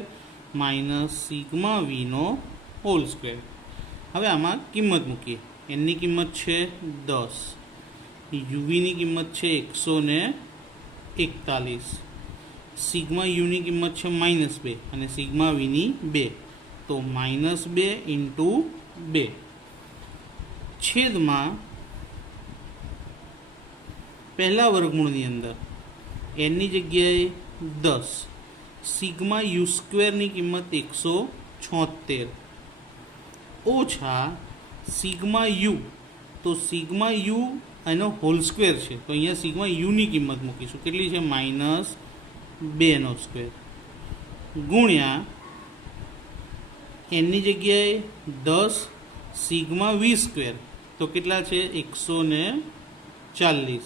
minus sigma વીનો હોલ સ્ક્વેર. હવે આમાં કિંમત મૂકીએ. એનની કિંમત છે 10, યુવીની કિંમત છે 141, સિગ્મા યુની કિંમત છે -2 અને સિગ્મા વીની 2. તો -2 ઇન્ટુ 2 છેદમાં પહેલા વર્ગમૂળની અંદર એનની જગ્યાએ 10, સિગ્મા યુ સ્ક્વેરની કિંમત 176 ઓછા સિગ્મા યુ. તો સિગ્મા યુ એનો હોલ સ્ક્વેર છે, તો અહીંયા સિગ્મા યુની કિંમત મૂકીશું. કેટલી છે? -2નો સ્ક્વેર ગુણ્યા એનની જગ્યાએ 10 સિગ્મા વી સ્ક્વેર, તો કેટલા છે? 140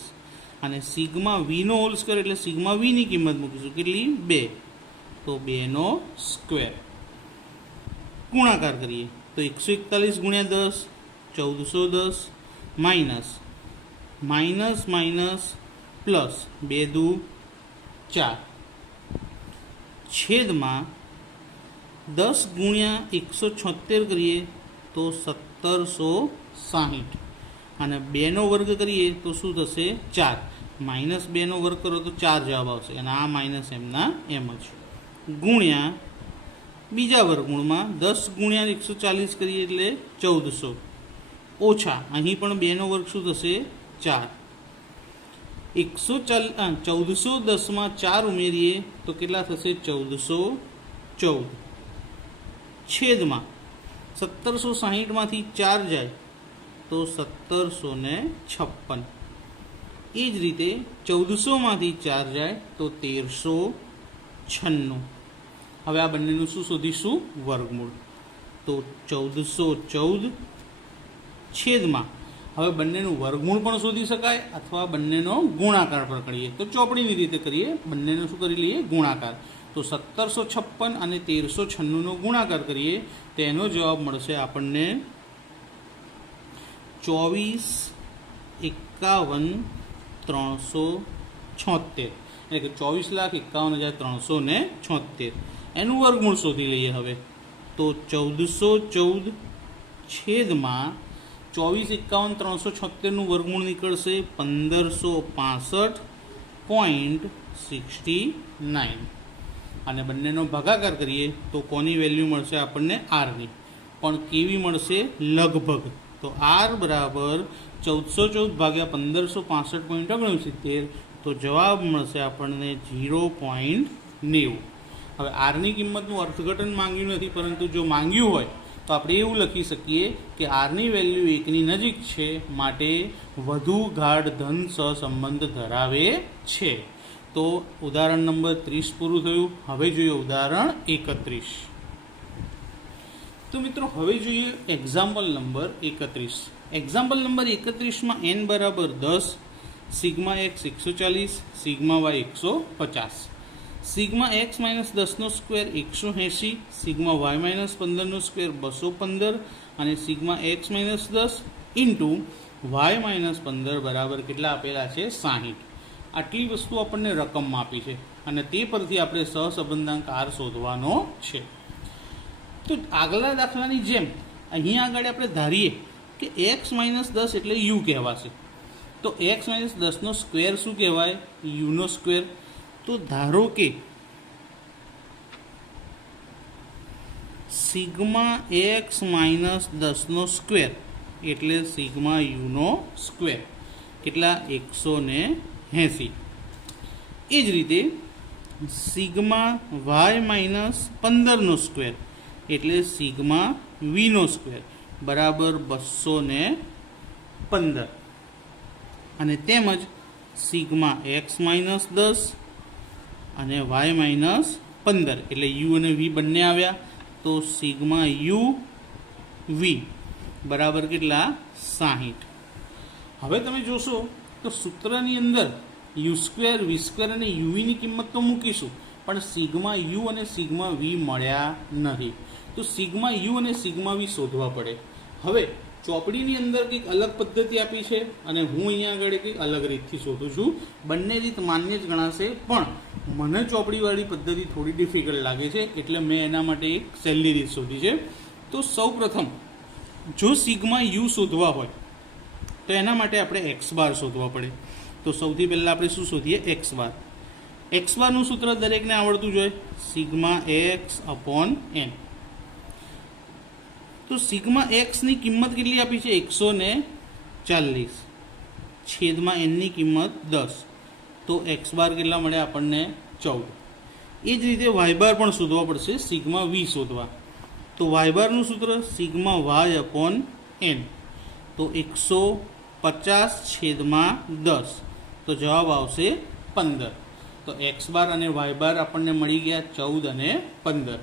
અને સિગ્મા વીનો હોલ સ્ક્વેર એટલે સિગ્મા વીની કિંમત મૂકીશું. કેટલી? 2, તો 2નો સ્ક્વેર. ગુણાકાર કરીએ તો 141 ગુણ્યા 10 1410 માઇનસ માઇનસ માઇનસ પ્લસ 2 દુ 4 છેદમાં 10 ગુણ્યા 176 કરીએ તો 1760 અને 2નો વર્ગ કરીએ તો શું થશે 4 માઇનસ 2નો વર્ગ કરો તો 4 જવાબ આવશે અને આ માઇનસ એમના એમ જ ગુણ્યા બીજા વર્ગમૂળમાં 10 ગુણ્યા 140 કરીએ એટલે 1400 ઓછા અહીં પણ 2નો વર્ગ શું થશે 4 1410માં 4 ઉમેરીએ તો કેટલા થશે 1414 છેદમાં 1760માંથી 4 જાય તો 1756 એ જ રીતે 1400માંથી 4 જાય તો 1396 હવે આ બંનેનું શું શોધીશું વર્ગમૂળ તો 1414 છેદમાં હવે બંનેનું વર્ગમૂળ પણ શોધી શકાય અથવા બંનેનો ગુણાકાર પણ કરીએ તો ચોપડીની રીતે કરીએ બંનેનો શું કરી લઈએ ગુણાકાર તો 1756 અને 1396નો ગુણાકાર કરીએ તો એનો જવાબ મળશે આપણને 24,51,376 એટલે કે 24,51,376 એનું વર્ગમૂળ શોધી લઈએ હવે તો 1414 છેદમાં 24,51,376નું વર્ગમૂળ નીકળશે 1565.69 અને બંનેનો ભાગાકાર કરીએ તો કોની વેલ્યુ મળશે આપણને આરની પણ કેવી મળશે લગભગ તો આર બરાબર 1414 ભાગ્યા 1565.69 તો જવાબ મળશે આપણને 0.90 હવે આરની કિંમતનું અર્થઘટન માંગ્યું નથી પરંતુ જો માંગ્યું હોય તો આપણે એવું લખી શકીએ કે આરની વેલ્યુ 1ની નજીક છે માટે વધુ ગાઢ ધન સહસંબંધ ધરાવે છે તો ઉદાહરણ નંબર 30 પૂરું થયું હવે જોઈએ ઉદાહરણ 31 તો મિત્રો હવે જોઈએ એક્ઝામ્પલ નંબર 31 એક્ઝામ્પલ નંબર 31માં n બરાબર 10 sigma x 140 sigma y 150 sigma x minus 10નો સ્ક્વેર 180 સિગ્મા y માઇનસ 15નો સ્ક્વેર 215 અને sigma x minus 10 into y minus 15 બરાબર કેટલા આપેલા છે 60 આટલી વસ્તુ આપણને રકમમાં આપી છે અને તે પરથી આપણે સહસંબંધાંક r શોધવાનો છે તો આગલા દાખલાની જેમ અહીંયા આગળ આપણે ધારીએ કે x માઇનસ 10 એટલે u કહેવાશે તો x માઇનસ 10નો સ્ક્વેર શું કહેવાય uનો સ્ક્વેર તો ધારો કે સિગ્મા એક્સ માઇનસ 10નો સ્ક્વેર એટલે સિગ્મા યુનો સ્ક્વેર કેટલા 180 એ જ રીતે સિગ્મા વાય માઇનસ 15નો સ્ક્વેર એટલે સિગ્મા વીનો સ્ક્વેર બરાબર 215 અને તેમજ સિગ્મા એક્સ માઇનસ 10 અને વાય માઇનસ 15 એટલે યુ અને વી બંને આવ્યા તો સિગ્મા યુ વી બરાબર કેટલા 60 હવે તમે જોશો તો સૂત્રની અંદર યુ સ્ક્વેર વી સ્ક્વેર અને યુવીની કિંમત તો મૂકીશું પણ સિગ્મા યુ અને સિગ્મા વી મળ્યા નથી તો સિગ્મા યુ અને સિગ્મા વી શોધવા પડે હવે ચોપડીની અંદર કંઈક અલગ પદ્ધતિ આપી છે અને હું અહીંયા આગળ કંઈક અલગ રીતથી શોધું છું બંને રીત માન્ય જ ગણાશે પણ મને ચોપડીવાળી પદ્ધતિ થોડી ડિફિકલ્ટ લાગે છે એટલે મેં એના માટે એક સહેલી રીત શોધી છે તો સૌપ્રથમ જો સિગ્મા યુ શોધવા હોય તો એના માટે આપણે એક્સ બાર શોધવા પડે તો સૌથી પહેલાં આપણે શું શોધીએ એક્સ બારનું સૂત્ર દરેકને આવડતું જોઈએ સિગ્મા એક્સ અપોન એન તો સિગ્મા એક્સની કિંમત કેટલી આપી છે 140 છેદમાં એનની કિંમત 10 તો એક્સ બાર કેટલા મળે આપણને 14 એ જ રીતે વાય બાર પણ શોધવા પડશે સિગ્મા વી શોધવા તો વાય બારનું સૂત્ર સિગ્મા વાય અપોન એન તો 150 છેદમાં 10 તો જવાબ આવશે 15 તો એક્સ બાર અને વાય બાર આપણને મળી ગયા 14 અને 15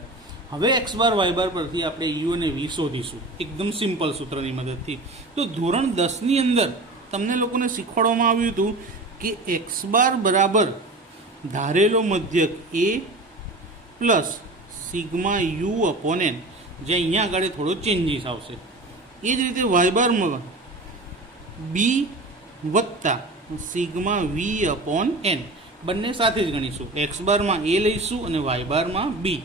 હવે એક્સ બાર વાય બાર પરથી આપણે યુ અને વી શોધીશું એકદમ સિમ્પલ સૂત્રની મદદથી તો ધોરણ 10ની અંદર તમને લોકોને શીખવાડવામાં આવ્યું હતું કે એક્સ બાર બરાબર ધારેલો મધ્યક A plus sigma u upon n જે અહીંયા આગળ થોડો ચેન્જીસ આવશે. એ જ રીતે વાય બારમાં બી વત્તા સિગ્મા વી અપોન એન બંને સાથે જ ગણીશું. એક્સ બારમાં એ લઈશું અને વાય બારમાં બી.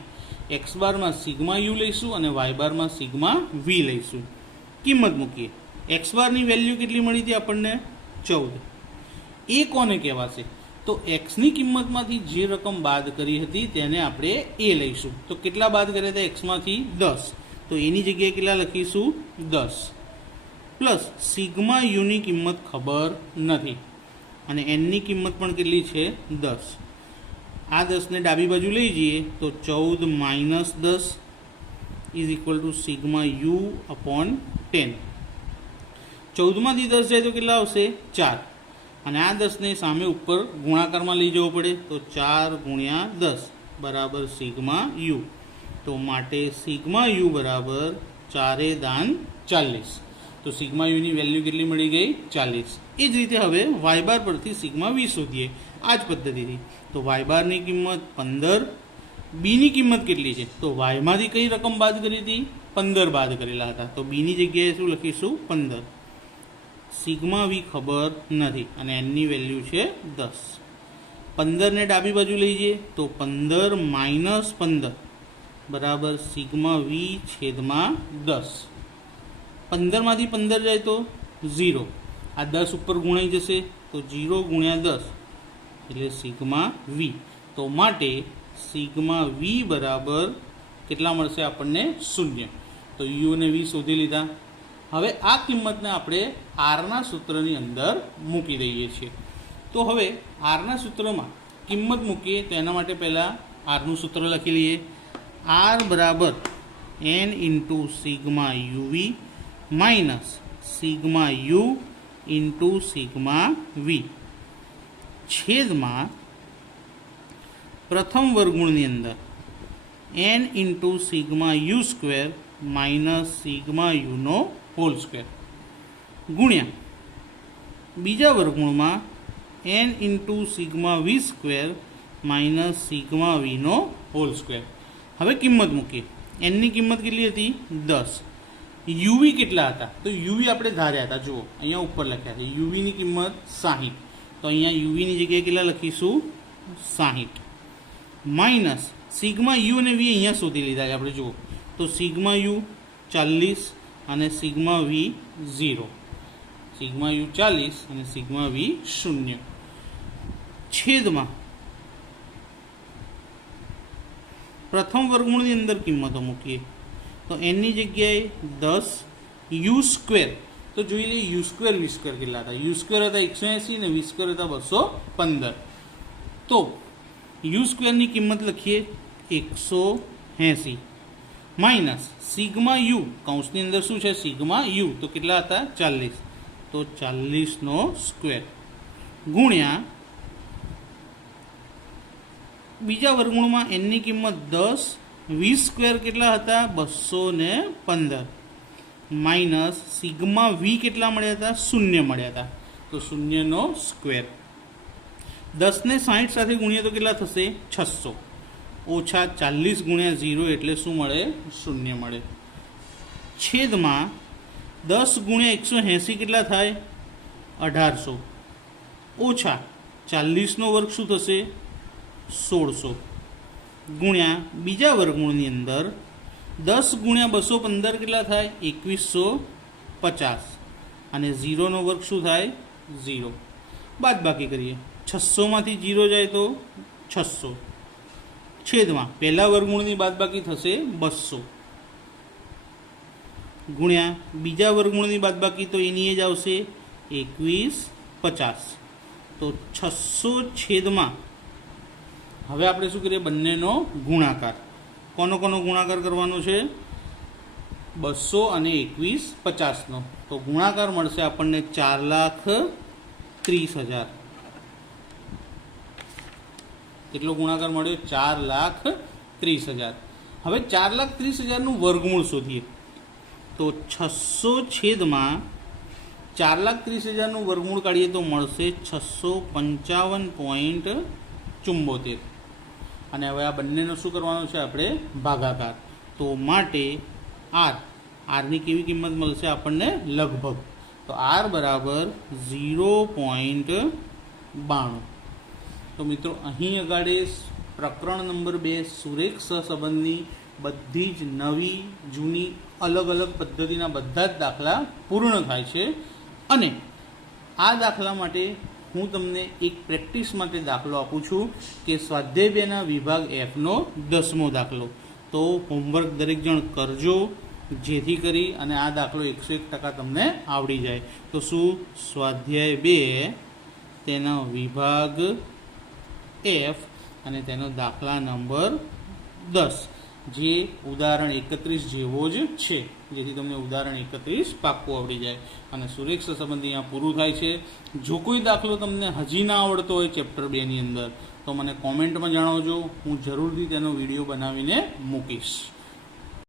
એક્સ બારમાં સિગ્મા યુ લઈશું અને વાય બારમાં સિગ્મા વી લઈશું. કિંમત મૂકીએ. એક્સ બારની વેલ્યુ કેટલી મળી હતી આપણને? 14. એ કોને કહેવાશે? તો એક્સની કિંમતમાંથી જે રકમ બાદ કરી હતી તેને આપણે એ લઈશું. તો કેટલા બાદ કર્યા હતા એક્સમાંથી? 10. તો એની જગ્યાએ કેટલા લખીશું? 10 પ્લસ સિગ્મા યુની કિંમત ખબર નથી અને એનની કિંમત પણ કેટલી છે? 10. આ 10ને ડાબી બાજુ લઈ જઈએ તો 14 minus 10 is equal to sigma u upon 10. 14માંથી 10 જાય તો કેટલા આવશે? 4. અને આ 10ને સામે ઉપર ગુણાકારમાં લઈ જવો પડે તો 4 ગુણ્યા 10 બરાબર સિગ્મા યુ. તો માટે સિગ્મા યુ બરાબર 4 દાન 40. તો સિગ્મા યુની વેલ્યુ કેટલી મળી ગઈ? 40. એ જ રીતે હવે વાય બાર પરથી સિગ્મા વી શોધીએ આ જ પદ્ધતિથી. તો વાય બારની કિંમત 15, બીની કિંમત કેટલી છે? તો વાયમાંથી કઈ રકમ બાદ કરી હતી? 15 બાદ કરેલા હતા. તો બીની જગ્યાએ શું લખીશું? 15. સિગ્મા વી ખબર નથી અને એનની વેલ્યુ છે 10. 15ને ડાબી બાજુ લઈ જઈએ તો 15 માઇનસ 15 બરાબર સિગ્મા વી છેદમાં 10. 15માંથી 15 જાય તો 0. આ 10 ઉપર ગુણાઈ જશે તો 0 ગુણ્યા 10 એટલે સિગ્મા વી. તો માટે સિગ્મા વી બરાબર કેટલા મળશે આપણને? 0. તો યુ અને વી શોધી લીધા. હવે આ કિંમતને આપણે આરના સૂત્રની અંદર મૂકી દઈએ છીએ. તો હવે આરના સૂત્રમાં કિંમત મૂકીએ તો એના માટે પહેલાં આરનું સૂત્ર લખી લઈએ. આર બરાબર n into sigma uv minus sigma u into sigma v છેદમાં પ્રથમ વર્ગમૂળની અંદર n into sigma u square minus sigma યુનો હોલ સ્ક્વેર ગુણ્યા બીજા વર્ગમૂળમાં n into sigma v square minus sigma વીનો હોલ સ્ક્વેર. હવે કિંમત મૂકીએ. એનની કિંમત કેટલી હતી? 10. યુવી કેટલા હતા? તો યુવી આપણે ધાર્યા હતા. જુઓ અહીંયા ઉપર લખ્યા છે. યુવીની કિંમત 60. તો અહીંયા યુવીની જગ્યાએ કેટલા લખીશું? 60 માઇનસ સિગ્મા યુ અને વી અહીંયા શોધી લીધા છે આપણે. જુઓ તો સિગ્મા યુ 40 અને સિગ્મા વી 0. સિગ્મા યુ 40 અને સિગ્મા વી 0 છેદમાં પ્રથમ વર્ગમૂળની અંદર કિંમતો મૂકીએ તો એનની જગ્યાએ 10 યુ સ્ક્વેર. તો જોઈ લઈએ યુ સ્ક્વેર વી સ્ક્વેર કેટલા હતા? યુ સ્ક્વેર હતા 180 અને વી સ્ક્વેર હતા 215. તો યુ સ્ક્વેરની કિંમત લખીએ 180 માઇનસ સિગ્મા યુ કૌંસની અંદર શું છે? Sigma you. તો કેટલા હતા? 40. તો 40નો સ્ક્વેર ગુણ્યા બીજા વર્ગમૂળમાં એનની કિંમત 10, વી સ્ક્વેર કેટલા હતા? 215 માઇનસ સિગ્મા વી કેટલા મળ્યા હતા? 0 મળ્યા હતા. તો 0નો સ્ક્વેર. 10ને 60 સાથે ગુણ્યા તો કેટલા થશે? 600 ઓછા 40 ગુણ્યા 0 એટલે શું મળે? 0 મળે. છેદમાં 10 ગુણ્યા 180 કેટલા થાય? 1800 ઓછા 40નો વર્ગ શું થશે? 1600 ગુણ્યા બીજા વર્ગમૂળની અંદર 10 ગુણ્યા 215 કેટલા થાય? 2150 અને 0નો વર્ગ શું થાય? 0. બાદ બાકી કરીએ. 600માંથી 0 જાય તો 600 છેદમાં પહેલા વર્ગમૂળની બાદ બાકી થશે 200 ગુણ્યા બીજા વર્ગમૂળની બાદ બાકી તો એની જ આવશે 2150. તો 600 છેદમાં હવે આપણે શું કરીએ? બંનેનો ગુણાકાર. કોનો ગુણાકાર કરવાનો છે? 200 અને 2150નો. તો ગુણાકાર મળશે આપણને 4,30,000. કેટલો ગુણાકાર મળ્યો? 4,30,000. હવે 4,30,000નું વર્ગમૂળ શોધીએ તો 600 છેદમાં 4,30,000નું વર્ગમૂળ કાઢીએ તો મળશે 655.74. અને હવે આ બંનેનો શું કરવાનો છે આપણે? ભાગાકાર. તો માટે આરની કેવી કિંમત મળશે આપણને લગભગ, તો આર બરાબર 0.92. તો મિત્રો અહીં આગળ પ્રકરણ નંબર 2 સુરેખ સહસંબંધની બધી જ નવી જૂની અલગ અલગ પદ્ધતિના બધા જ દાખલા પૂર્ણ થાય છે. અને આ દાખલા માટે હું તમને એક પ્રેક્ટિસ માટે દાખલો આપું છું કે સ્વાધ્યાય 2ના વિભાગ Fનો 10મો દાખલો. તો હોમવર્ક દરેક જણ કરજો, જેથી કરી અને આ દાખલો 101% તમને આવડી જાય. તો શું સ્વાધ્યાય 2 તેનો વિભાગ F અને તેનો દાખલા નંબર 10 જે ઉદાહરણ 31 જેવો જ છે, જેથી તમને ઉદાહરણ 31 પાક્કું આવડી જાય. અને સુરેખ સહસંબંધી અહીંયા પૂરું થાય છે. જો કોઈ દાખલો તમને હજી ના આવડતો હોય ચેપ્ટર 2ની અંદર તો મને કોમેન્ટમાં જણાવજો, હું જરૂરથી તેનો વિડીયો બનાવીને મૂકીશ.